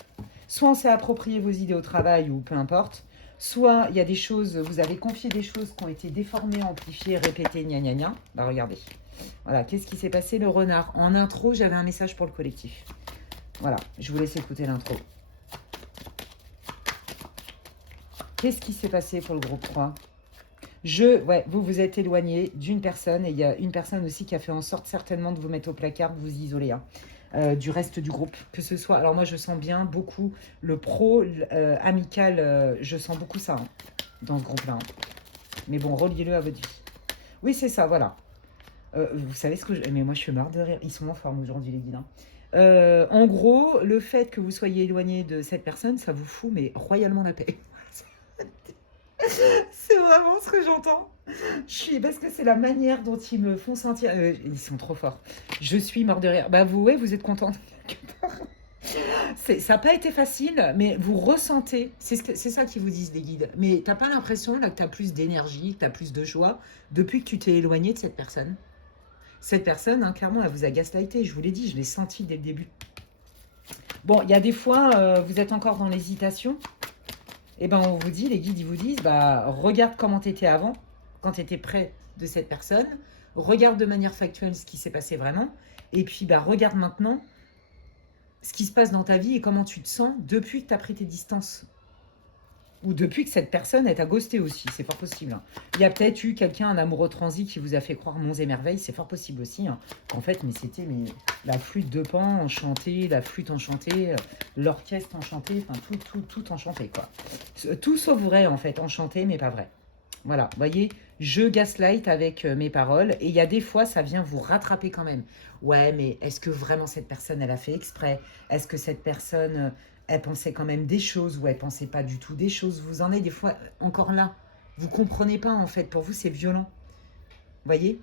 Soit on s'est approprié vos idées au travail ou peu importe, soit il y a des choses, vous avez confié des choses qui ont été déformées, amplifiées, répétées, gna gna gna. Bah regardez. Voilà, qu'est-ce qui s'est passé? Le renard. En intro, j'avais un message pour le collectif. Voilà, je vous laisse écouter l'intro. Qu'est-ce qui s'est passé pour le groupe 3? Ouais, vous vous êtes éloigné d'une personne et il y a une personne aussi qui a fait en sorte certainement de vous mettre au placard, de vous isoler du reste du groupe. Que ce soit, alors moi je sens bien beaucoup le pro, amical, je sens beaucoup ça hein, dans ce groupe-là. Hein. Mais bon, reliez-le à votre vie. Oui, c'est ça, voilà. Vous savez ce que je... Mais moi je suis marre de rire, ils sont en forme aujourd'hui les guides. Hein. En gros, le fait que vous soyez éloigné de cette personne, ça vous fout mais royalement la paix. C'est vraiment ce que j'entends. Parce que c'est la manière dont ils me font sentir. Ils sont trop forts. Je suis mort de rire. Bah vous, ouais, vous êtes contente quelque part. Ça n'a pas été facile, mais vous ressentez, c'est ça qu'ils vous disent les guides, mais t'as pas l'impression là que tu as plus d'énergie, que tu as plus de joie depuis que tu t'es éloigné de cette personne? Cette personne, hein, clairement, elle vous a gaslighté, je vous l'ai dit, je l'ai senti dès le début. Bon, il y a des fois, vous êtes encore dans l'hésitation, et ben on vous dit, les guides, ils vous disent, bah regarde comment tu étais avant, quand tu étais près de cette personne, regarde de manière factuelle ce qui s'est passé vraiment, et puis bah regarde maintenant ce qui se passe dans ta vie et comment tu te sens depuis que tu as pris tes distances. Ou depuis que cette personne, elle t'a ghosté aussi, c'est fort possible. Hein. Il y a peut-être eu quelqu'un, un amoureux transi qui vous a fait croire monts et merveilles, c'est fort possible aussi. Hein. En fait, mais c'était la flûte de Pan enchantée, la flûte enchantée, l'orchestre enchanté, enfin tout enchanté quoi. Tout sauf vrai en fait, enchanté mais pas vrai. Voilà, vous voyez, je gaslight avec mes paroles et il y a des fois, ça vient vous rattraper quand même. Ouais, mais est-ce que vraiment cette personne, elle a fait exprès? Est-ce que cette personne, elle pensait quand même des choses ou elle pensait pas du tout des choses? Vous en êtes des fois encore là. Vous comprenez pas en fait, pour vous c'est violent. Vous voyez?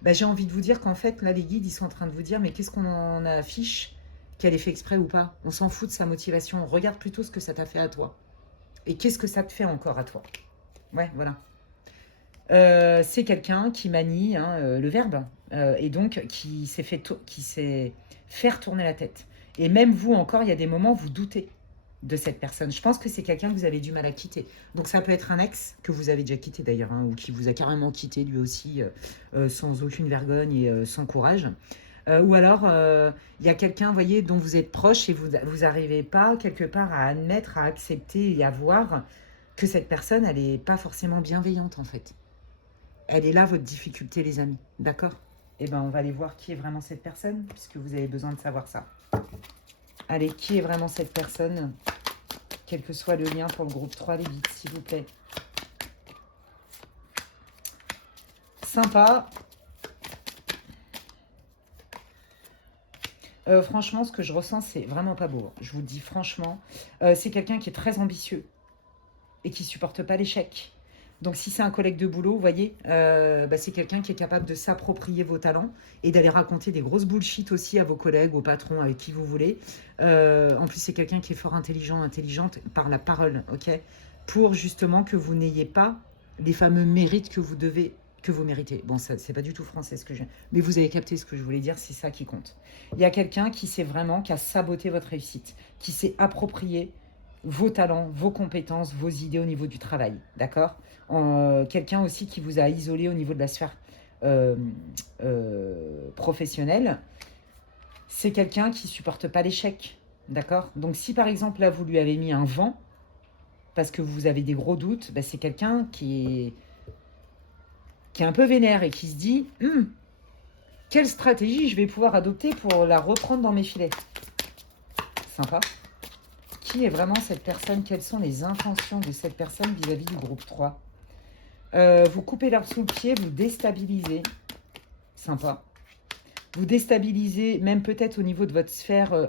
Ben, j'ai envie de vous dire qu'en fait, là, les guides, ils sont en train de vous dire, mais qu'est-ce qu'on en affiche? Qu'elle ait fait exprès ou pas? On s'en fout de sa motivation. Regarde plutôt ce que ça t'a fait à toi. Et qu'est-ce que ça te fait encore à toi? Ouais, voilà. C'est quelqu'un qui manie hein, le verbe et donc qui sait faire tourner la tête. Et même vous encore, il y a des moments où vous doutez de cette personne. Je pense que c'est quelqu'un que vous avez du mal à quitter. Donc ça peut être un ex que vous avez déjà quitté d'ailleurs, hein, ou qui vous a carrément quitté lui aussi sans aucune vergogne et sans courage. Ou alors, il y a quelqu'un, vous voyez, dont vous êtes proche et vous n'arrivez pas quelque part à admettre, à accepter et à voir que cette personne, elle n'est pas forcément bienveillante en fait. Elle est là, votre difficulté, les amis. D'accord? Eh bien, on va aller voir qui est vraiment cette personne, puisque vous avez besoin de savoir ça. Allez, qui est vraiment cette personne? Quel que soit le lien pour le groupe 3, les guides, s'il vous plaît. Sympa. Franchement, ce que je ressens, c'est vraiment pas beau. Je vous le dis franchement. C'est quelqu'un qui est très ambitieux et qui supporte pas l'échec. Donc, si c'est un collègue de boulot, vous voyez, bah, c'est quelqu'un qui est capable de s'approprier vos talents et d'aller raconter des grosses bullshit aussi à vos collègues, aux patrons, avec qui vous voulez. En plus, c'est quelqu'un qui est fort intelligent, intelligente par la parole, ok? Pour justement que vous n'ayez pas les fameux mérites que vous méritez. Bon, ça, c'est pas du tout français ce que je... Mais vous avez capté ce que je voulais dire, c'est ça qui compte. Il y a quelqu'un qui sait vraiment, qui a saboté votre réussite, qui s'est approprié vos talents, vos compétences, vos idées au niveau du travail, d'accord? Quelqu'un aussi qui vous a isolé au niveau de la sphère professionnelle, c'est quelqu'un qui supporte pas l'échec, d'accord? Donc si par exemple là vous lui avez mis un vent, parce que vous avez des gros doutes, bah, c'est quelqu'un qui est un peu vénère et qui se dit quelle stratégie je vais pouvoir adopter pour la reprendre dans mes filets. Sympa. Qui est vraiment cette personne? Quelles sont les intentions de cette personne vis-à-vis du groupe 3? Vous coupez l'herbe sous le pied, vous déstabilisez. Sympa. Vous déstabilisez même peut-être au niveau de votre sphère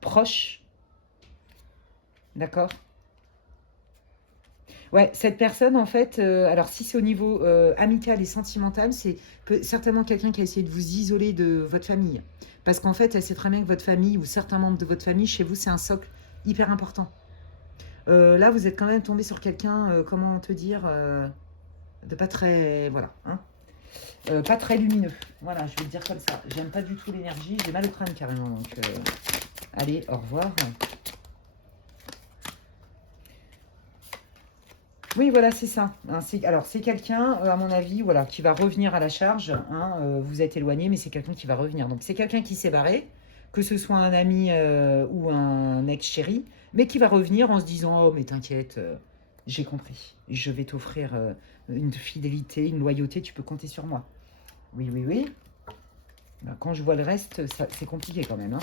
proche. D'accord? Ouais, cette personne, en fait, alors si c'est au niveau amical et sentimental, c'est certainement quelqu'un qui a essayé de vous isoler de votre famille. Parce qu'en fait, elle sait très bien que votre famille ou certains membres de votre famille, chez vous, c'est un socle hyper important. Là, vous êtes quand même tombé sur quelqu'un, comment te dire, de pas très... Voilà, hein, pas très lumineux. Voilà, je vais le dire comme ça. J'aime pas du tout l'énergie, j'ai mal au crâne carrément. Donc, allez, au revoir. Oui, voilà, c'est ça. Hein, alors, c'est quelqu'un, à mon avis, voilà, qui va revenir à la charge. Hein, vous êtes éloigné, mais c'est quelqu'un qui va revenir. Donc, c'est quelqu'un qui s'est barré, que ce soit un ami ou un ex-chéri, mais qui va revenir en se disant « Oh, mais t'inquiète, j'ai compris. Je vais t'offrir une fidélité, une loyauté, tu peux compter sur moi. » Oui, oui, oui. Ben, quand je vois le reste, c'est compliqué quand même. Hein.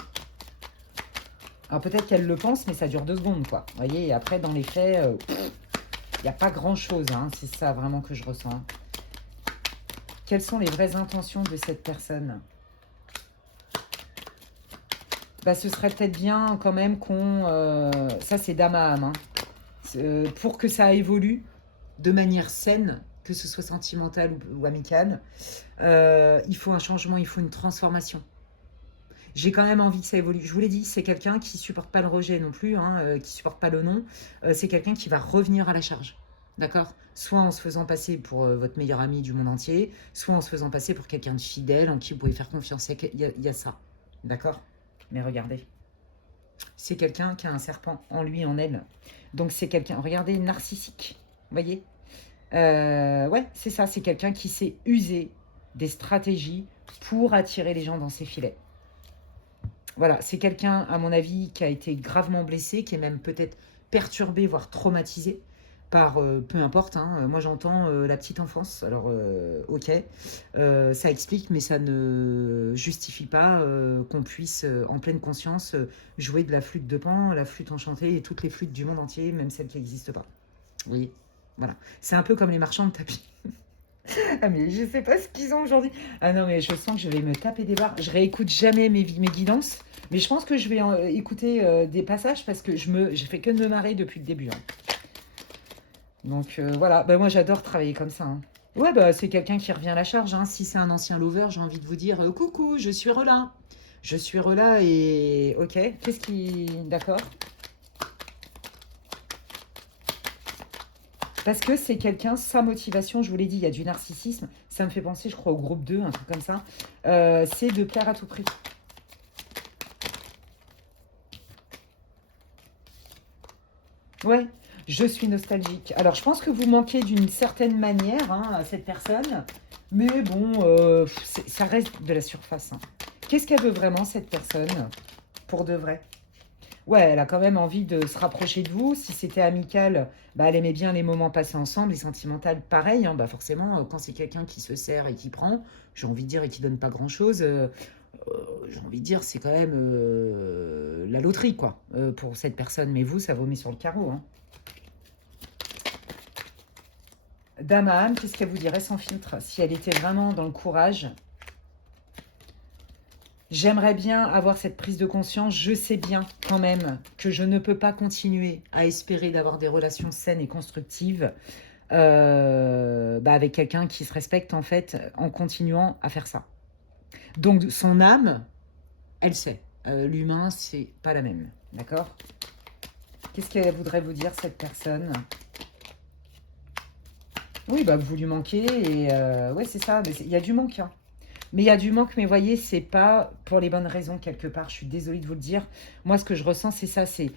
Alors, peut-être qu'elle le pense, mais ça dure 2 secondes, quoi. Vous voyez, et après, dans les faits... il n'y a pas grand-chose, hein, c'est ça vraiment que je ressens. Quelles sont les vraies intentions de cette personne? Bah, ce serait peut-être bien quand même qu'on... ça, c'est d'âme à âme. Hein. Pour que ça évolue de manière saine, que ce soit sentimental ou amical, il faut un changement, il faut une transformation. J'ai quand même envie que ça évolue. Je vous l'ai dit, c'est quelqu'un qui supporte pas le rejet non plus, hein, qui supporte pas le non. C'est quelqu'un qui va revenir à la charge. D'accord? Soit en se faisant passer pour votre meilleur ami du monde entier, soit en se faisant passer pour quelqu'un de fidèle, en qui vous pouvez faire confiance. Il y a ça. D'accord? Mais regardez. C'est quelqu'un qui a un serpent en lui, en elle. Donc c'est quelqu'un, regardez, narcissique. Vous voyez? Ouais, c'est ça. C'est quelqu'un qui sait user des stratégies pour attirer les gens dans ses filets. Voilà, c'est quelqu'un, à mon avis, qui a été gravement blessé, qui est même peut-être perturbé, voire traumatisé par, peu importe, hein, moi j'entends la petite enfance, alors ok, ça explique, mais ça ne justifie pas qu'on puisse, en pleine conscience, jouer de la flûte de Pan, la flûte enchantée et toutes les flûtes du monde entier, même celles qui n'existent pas. Vous voyez? Voilà. C'est un peu comme les marchands de tapis. Ah mais je sais pas ce qu'ils ont aujourd'hui. Ah non mais je sens que je vais me taper des barres. Je réécoute jamais mes guidances, mais je pense que je vais écouter des passages parce que je fais que de me marrer depuis le début, hein. Donc voilà, bah, moi j'adore travailler comme ça, hein. Ouais bah c'est quelqu'un qui revient à la charge, hein. Si c'est un ancien lover, j'ai envie de vous dire coucou, je suis Rela. Je suis Rela et ok, qu'est-ce qui... D'accord. Parce que c'est quelqu'un, sa motivation, je vous l'ai dit, il y a du narcissisme. Ça me fait penser, je crois, au groupe 2, un truc comme ça. C'est de plaire à tout prix. Ouais, je suis nostalgique. Alors, je pense que vous manquez d'une certaine manière, hein, à cette personne. Mais bon, ça reste de la surface, hein. Qu'est-ce qu'elle veut vraiment, cette personne, pour de vrai? Ouais, elle a quand même envie de se rapprocher de vous. Si c'était amical, bah, elle aimait bien les moments passés ensemble. Et sentimental, pareil, hein, bah forcément, quand c'est quelqu'un qui se sert et qui prend, j'ai envie de dire, et qui donne pas grand-chose, j'ai envie de dire, c'est quand même la loterie, quoi, pour cette personne. Mais vous, ça vous met sur le carreau, hein. Dame à âme, qu'est-ce qu'elle vous dirait sans filtre? Si elle était vraiment dans le courage. J'aimerais bien avoir cette prise de conscience. Je sais bien quand même que je ne peux pas continuer à espérer d'avoir des relations saines et constructives bah, avec quelqu'un qui se respecte en fait en continuant à faire ça. Donc son âme, elle sait. L'humain, c'est pas la même. D'accord? Qu'est-ce qu'elle voudrait vous dire, cette personne? Oui, bah vous lui manquez et ouais, c'est ça. Il y a du manque, hein. Mais il y a du manque, mais voyez, c'est pas pour les bonnes raisons quelque part. Je suis désolée de vous le dire. Moi, ce que je ressens, c'est ça. C'est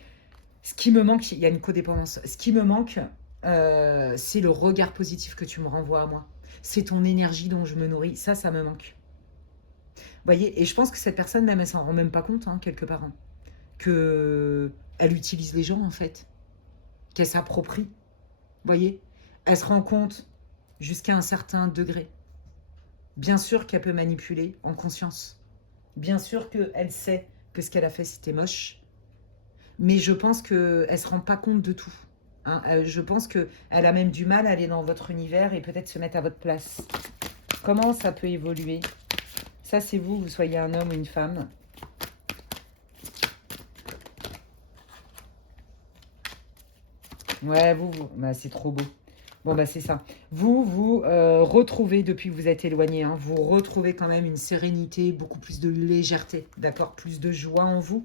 ce qui me manque. Il y a une codépendance. Ce qui me manque, c'est le regard positif que tu me renvoies à moi. C'est ton énergie dont je me nourris. Ça me manque. Voyez, et je pense que cette personne, même, elle s'en rend même pas compte, hein, quelque part, hein, que elle utilise les gens, en fait, qu'elle s'approprie. Voyez, elle se rend compte jusqu'à un certain degré. Bien sûr qu'elle peut manipuler en conscience. Bien sûr qu'elle sait que ce qu'elle a fait, c'était moche. Mais je pense qu'elle ne se rend pas compte de tout, hein. Je pense qu'elle a même du mal à aller dans votre univers et peut-être se mettre à votre place. Comment ça peut évoluer? Ça, c'est vous, vous soyez un homme ou une femme. Ouais, bah, c'est trop beau. Bon, bah c'est ça. Vous retrouvez, depuis que vous êtes éloigné, hein, vous retrouvez quand même une sérénité, beaucoup plus de légèreté, d'accord? Plus de joie en vous,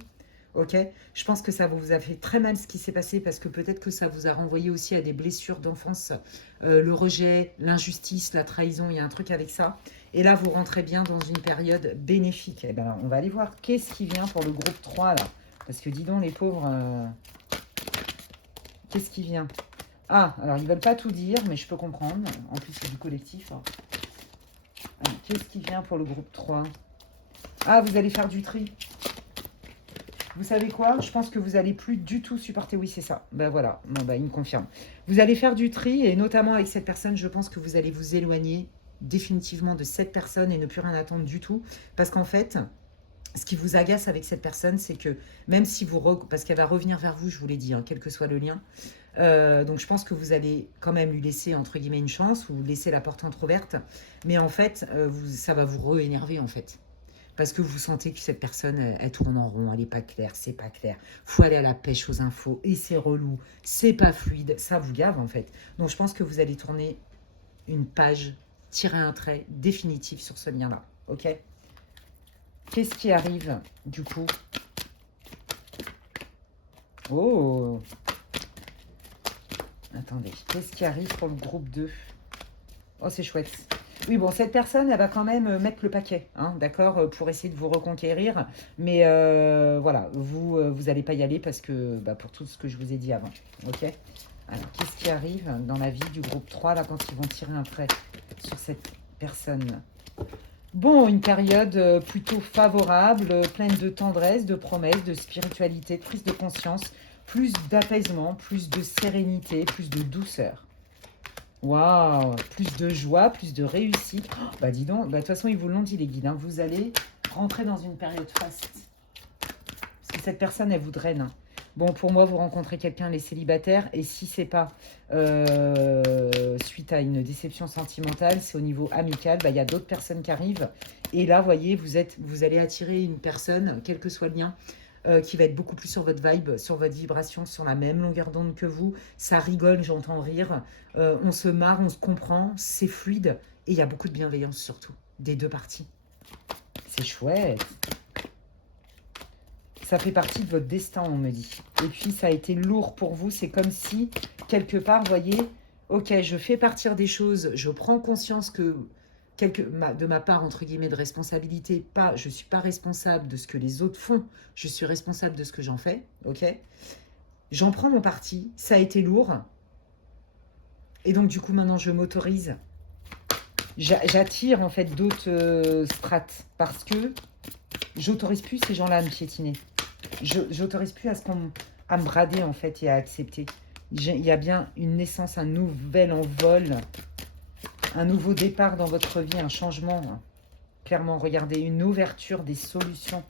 ok? Je pense que ça vous a fait très mal ce qui s'est passé parce que peut-être que ça vous a renvoyé aussi à des blessures d'enfance, le rejet, l'injustice, la trahison, il y a un truc avec ça. Et là, vous rentrez bien dans une période bénéfique. Eh ben, on va aller voir qu'est-ce qui vient pour le groupe 3, là. Parce que dis donc, les pauvres, qu'est-ce qui vient? Ah, alors ils veulent pas tout dire, mais je peux comprendre. En plus, c'est du collectif, hein. Allez, qu'est-ce qui vient pour le groupe 3? Ah, vous allez faire du tri. Vous savez quoi? Je pense que vous allez plus du tout supporter. Oui, c'est ça. Ben voilà, bon, ben, il me confirme. Vous allez faire du tri, et notamment avec cette personne, je pense que vous allez vous éloigner définitivement de cette personne et ne plus rien attendre du tout. Parce qu'en fait, ce qui vous agace avec cette personne, c'est que même si vous... Parce qu'elle va revenir vers vous, je vous l'ai dit, hein, quel que soit le lien. Donc je pense que vous allez quand même lui laisser, entre guillemets, une chance, ou laisser la porte entrouverte. Mais en fait, ça va vous re-énerver, en fait. Parce que vous sentez que cette personne, elle tourne en rond, elle n'est pas claire, c'est pas clair. Faut aller à la pêche aux infos, et c'est relou, c'est pas fluide. Ça vous gave, en fait. Donc je pense que vous allez tourner une page, tirer un trait définitif sur ce lien-là. Ok? Qu'est-ce qui arrive, du coup? Oh! Attendez, qu'est-ce qui arrive pour le groupe 2? Oh, c'est chouette. Oui, bon, cette personne, elle va quand même mettre le paquet, hein, d'accord, pour essayer de vous reconquérir. Mais voilà, vous n'allez pas y aller parce que, bah, pour tout ce que je vous ai dit avant, ok? Alors, qu'est-ce qui arrive dans la vie du groupe 3, là, quand ils vont tirer un trait sur cette personne? Bon, une période plutôt favorable, pleine de tendresse, de promesses, de spiritualité, de prise de conscience, plus d'apaisement, plus de sérénité, plus de douceur. Waouh, plus de joie, plus de réussite. Oh, bah dis donc, bah, de toute façon, ils vous l'ont dit les guides, hein, vous allez rentrer dans une période faste. Parce que cette personne, elle vous draine, hein. Bon, pour moi, vous rencontrez quelqu'un, les célibataires, et si c'est pas suite à une déception sentimentale, c'est au niveau amical, bah, il y a d'autres personnes qui arrivent. Et là, voyez, vous allez attirer une personne, quel que soit le lien, qui va être beaucoup plus sur votre vibe, sur votre vibration, sur la même longueur d'onde que vous. Ça rigole, j'entends rire. On se marre, on se comprend, c'est fluide. Et il y a beaucoup de bienveillance surtout, des deux parties. C'est chouette. Ça fait partie de votre destin, on me dit. Et puis, ça a été lourd pour vous. C'est comme si, quelque part, vous voyez, ok, je fais partir des choses, je prends conscience que, de ma part, entre guillemets, de responsabilité, je ne suis pas responsable de ce que les autres font, je suis responsable de ce que j'en fais, ok? J'en prends mon parti, ça a été lourd. Et donc, du coup, maintenant, je m'autorise. J'attire, en fait, d'autres strates parce que j'autorise plus ces gens-là à me piétiner. J'autorise plus à me brader, en fait, et à accepter. Il y a bien une naissance, un nouvel envol, un nouveau départ dans votre vie, un changement. Hein. Clairement, regardez, une ouverture des solutions.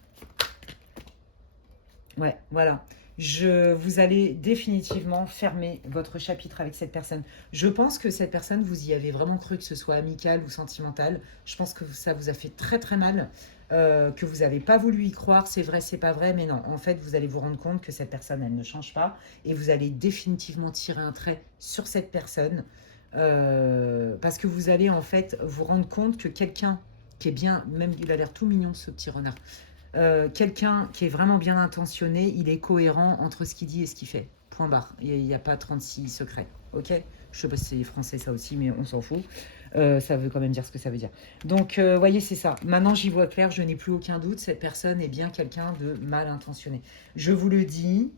Ouais, voilà. Vous allez définitivement fermer votre chapitre avec cette personne. Je pense que cette personne, vous y avez vraiment cru, que ce soit amical ou sentimental. Je pense que ça vous a fait très très mal, que vous n'avez pas voulu y croire. C'est vrai, c'est pas vrai, mais non. En fait, vous allez vous rendre compte que cette personne, elle ne change pas. Et vous allez définitivement tirer un trait sur cette personne. Parce que vous allez en fait vous rendre compte que quelqu'un qui est bien, même il a l'air tout mignon ce petit renard, quelqu'un qui est vraiment bien intentionné, il est cohérent entre ce qu'il dit et ce qu'il fait. Point barre. Il n'y a pas 36 secrets. Ok? Je sais pas si c'est français ça aussi, mais on s'en fout. Ça veut quand même dire ce que ça veut dire. Donc, voyez, c'est ça. Maintenant, j'y vois clair, je n'ai plus aucun doute. Cette personne est bien quelqu'un de mal intentionné. Je vous le dis,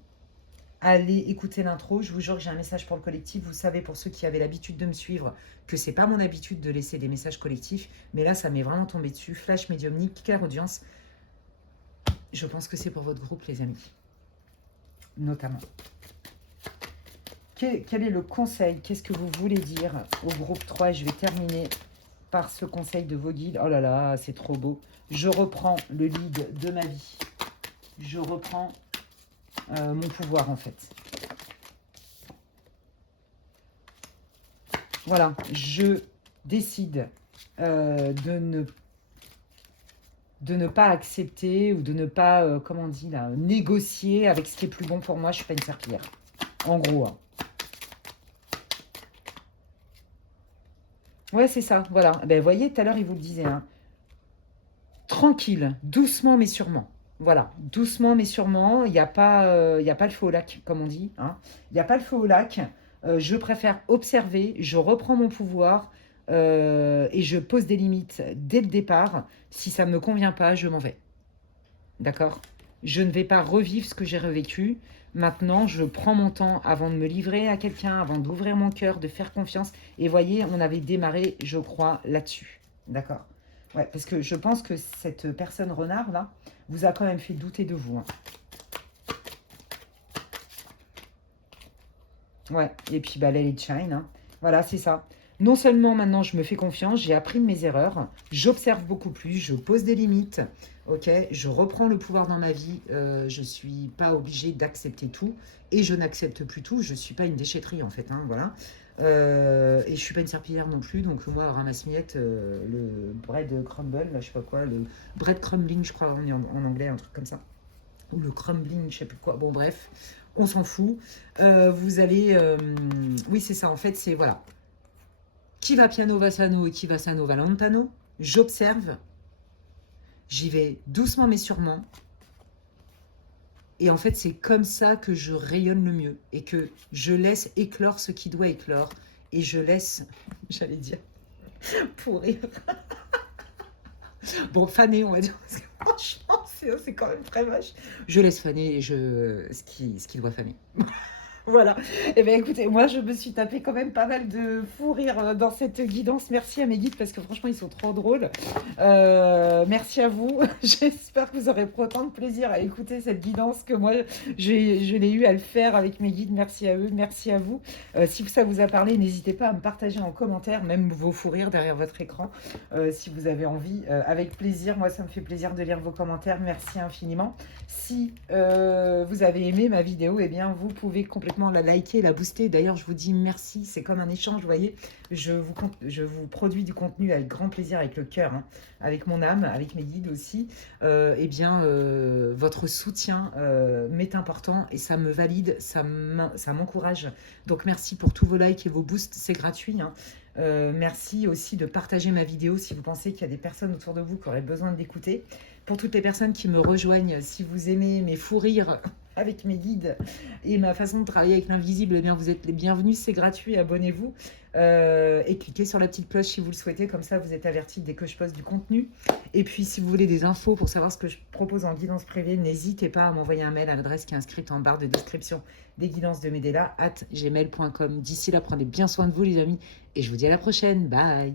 allez écouter l'intro. Je vous jure que j'ai un message pour le collectif. Vous savez, pour ceux qui avaient l'habitude de me suivre, que c'est pas mon habitude de laisser des messages collectifs. Mais là, ça m'est vraiment tombé dessus. Flash médiumnique, claire audience. Je pense que c'est pour votre groupe, les amis. Notamment. Quel est le conseil? Qu'est-ce que vous voulez dire au groupe 3? Et je vais terminer par ce conseil de vos guides. Oh là là, c'est trop beau. Je reprends le lead de ma vie. Je reprends mon pouvoir, en fait. Voilà, je décide de ne pas accepter ou de ne pas, comment on dit là, négocier avec ce qui est plus bon pour moi. Je ne suis pas une serpillière. En gros. Hein. Ouais, c'est ça, voilà. Ben, vous voyez, tout à l'heure, il vous le disait. Hein. Tranquille, doucement mais sûrement. Voilà, doucement mais sûrement. Il n'y a pas le feu au lac, comme on dit. Hein. Il n'y a pas le feu au lac. Je préfère observer, je reprends mon pouvoir et je pose des limites dès le départ. Si ça ne me convient pas, je m'en vais. D'accord? Je ne vais pas revivre ce que j'ai revécu. Maintenant, je prends mon temps avant de me livrer à quelqu'un, avant d'ouvrir mon cœur, de faire confiance. Et voyez, on avait démarré, je crois, là-dessus. D'accord? Ouais, parce que je pense que cette personne renard, là, vous a quand même fait douter de vous. Hein. Ouais, et puis, bah, let it shine. Hein. Voilà, c'est ça. Non seulement maintenant je me fais confiance, j'ai appris de mes erreurs, j'observe beaucoup plus, je pose des limites, ok, je reprends le pouvoir dans ma vie, je ne suis pas obligée d'accepter tout et je n'accepte plus tout, je ne suis pas une déchetterie en fait, hein, voilà. Et je ne suis pas une serpillière non plus, donc moi ramasse-miettes, le bread crumble, là, je sais pas quoi, le bread crumbling, je crois en anglais, un truc comme ça, ou le crumbling, je sais plus quoi, bon bref, on s'en fout. Vous allez, oui c'est ça en fait, c'est voilà. Qui va piano va sano et qui va sano va lontano. J'observe, J'y vais doucement mais sûrement. Et en fait, c'est comme ça que je rayonne le mieux et que je laisse éclore ce qui doit éclore. Et je laisse, j'allais dire, pourrir. Bon, faner, on va dire, parce que franchement, c'est quand même très vache. Je laisse faner ce qui doit faner. Voilà. Eh bien, écoutez, moi, je me suis tapé quand même pas mal de fou rire dans cette guidance. Merci à mes guides parce que franchement, ils sont trop drôles. Merci à vous. J'espère que vous aurez pris autant de plaisir à écouter cette guidance que moi, je l'ai eu à le faire avec mes guides. Merci à eux. Merci à vous. Si ça vous a parlé, n'hésitez pas à me partager en commentaire, même vos fous rires derrière votre écran, si vous avez envie. Avec plaisir. Moi, ça me fait plaisir de lire vos commentaires. Merci infiniment. Si vous avez aimé ma vidéo, eh bien, vous pouvez complètement la liker, la booster. D'ailleurs, je vous dis merci. C'est comme un échange, vous voyez. Je vous produis du contenu avec grand plaisir, avec le cœur, hein, avec mon âme, avec mes guides aussi. Eh bien, votre soutien m'est important et ça me valide, ça m'encourage. Donc, merci pour tous vos likes et vos boosts. C'est gratuit, hein. Merci aussi de partager ma vidéo si vous pensez qu'il y a des personnes autour de vous qui auraient besoin de l'écouter. Pour toutes les personnes qui me rejoignent, si vous aimez mes fous rires avec mes guides et ma façon de travailler avec l'invisible, eh bien vous êtes les bienvenus, c'est gratuit, abonnez-vous et cliquez sur la petite cloche si vous le souhaitez, comme ça vous êtes avertis dès que je poste du contenu. Et puis si vous voulez des infos pour savoir ce que je propose en guidance privée, n'hésitez pas à m'envoyer un mail à l'adresse qui est inscrite en barre de description des guidances de Medela @gmail.com. D'ici là, prenez bien soin de vous les amis et je vous dis à la prochaine, bye.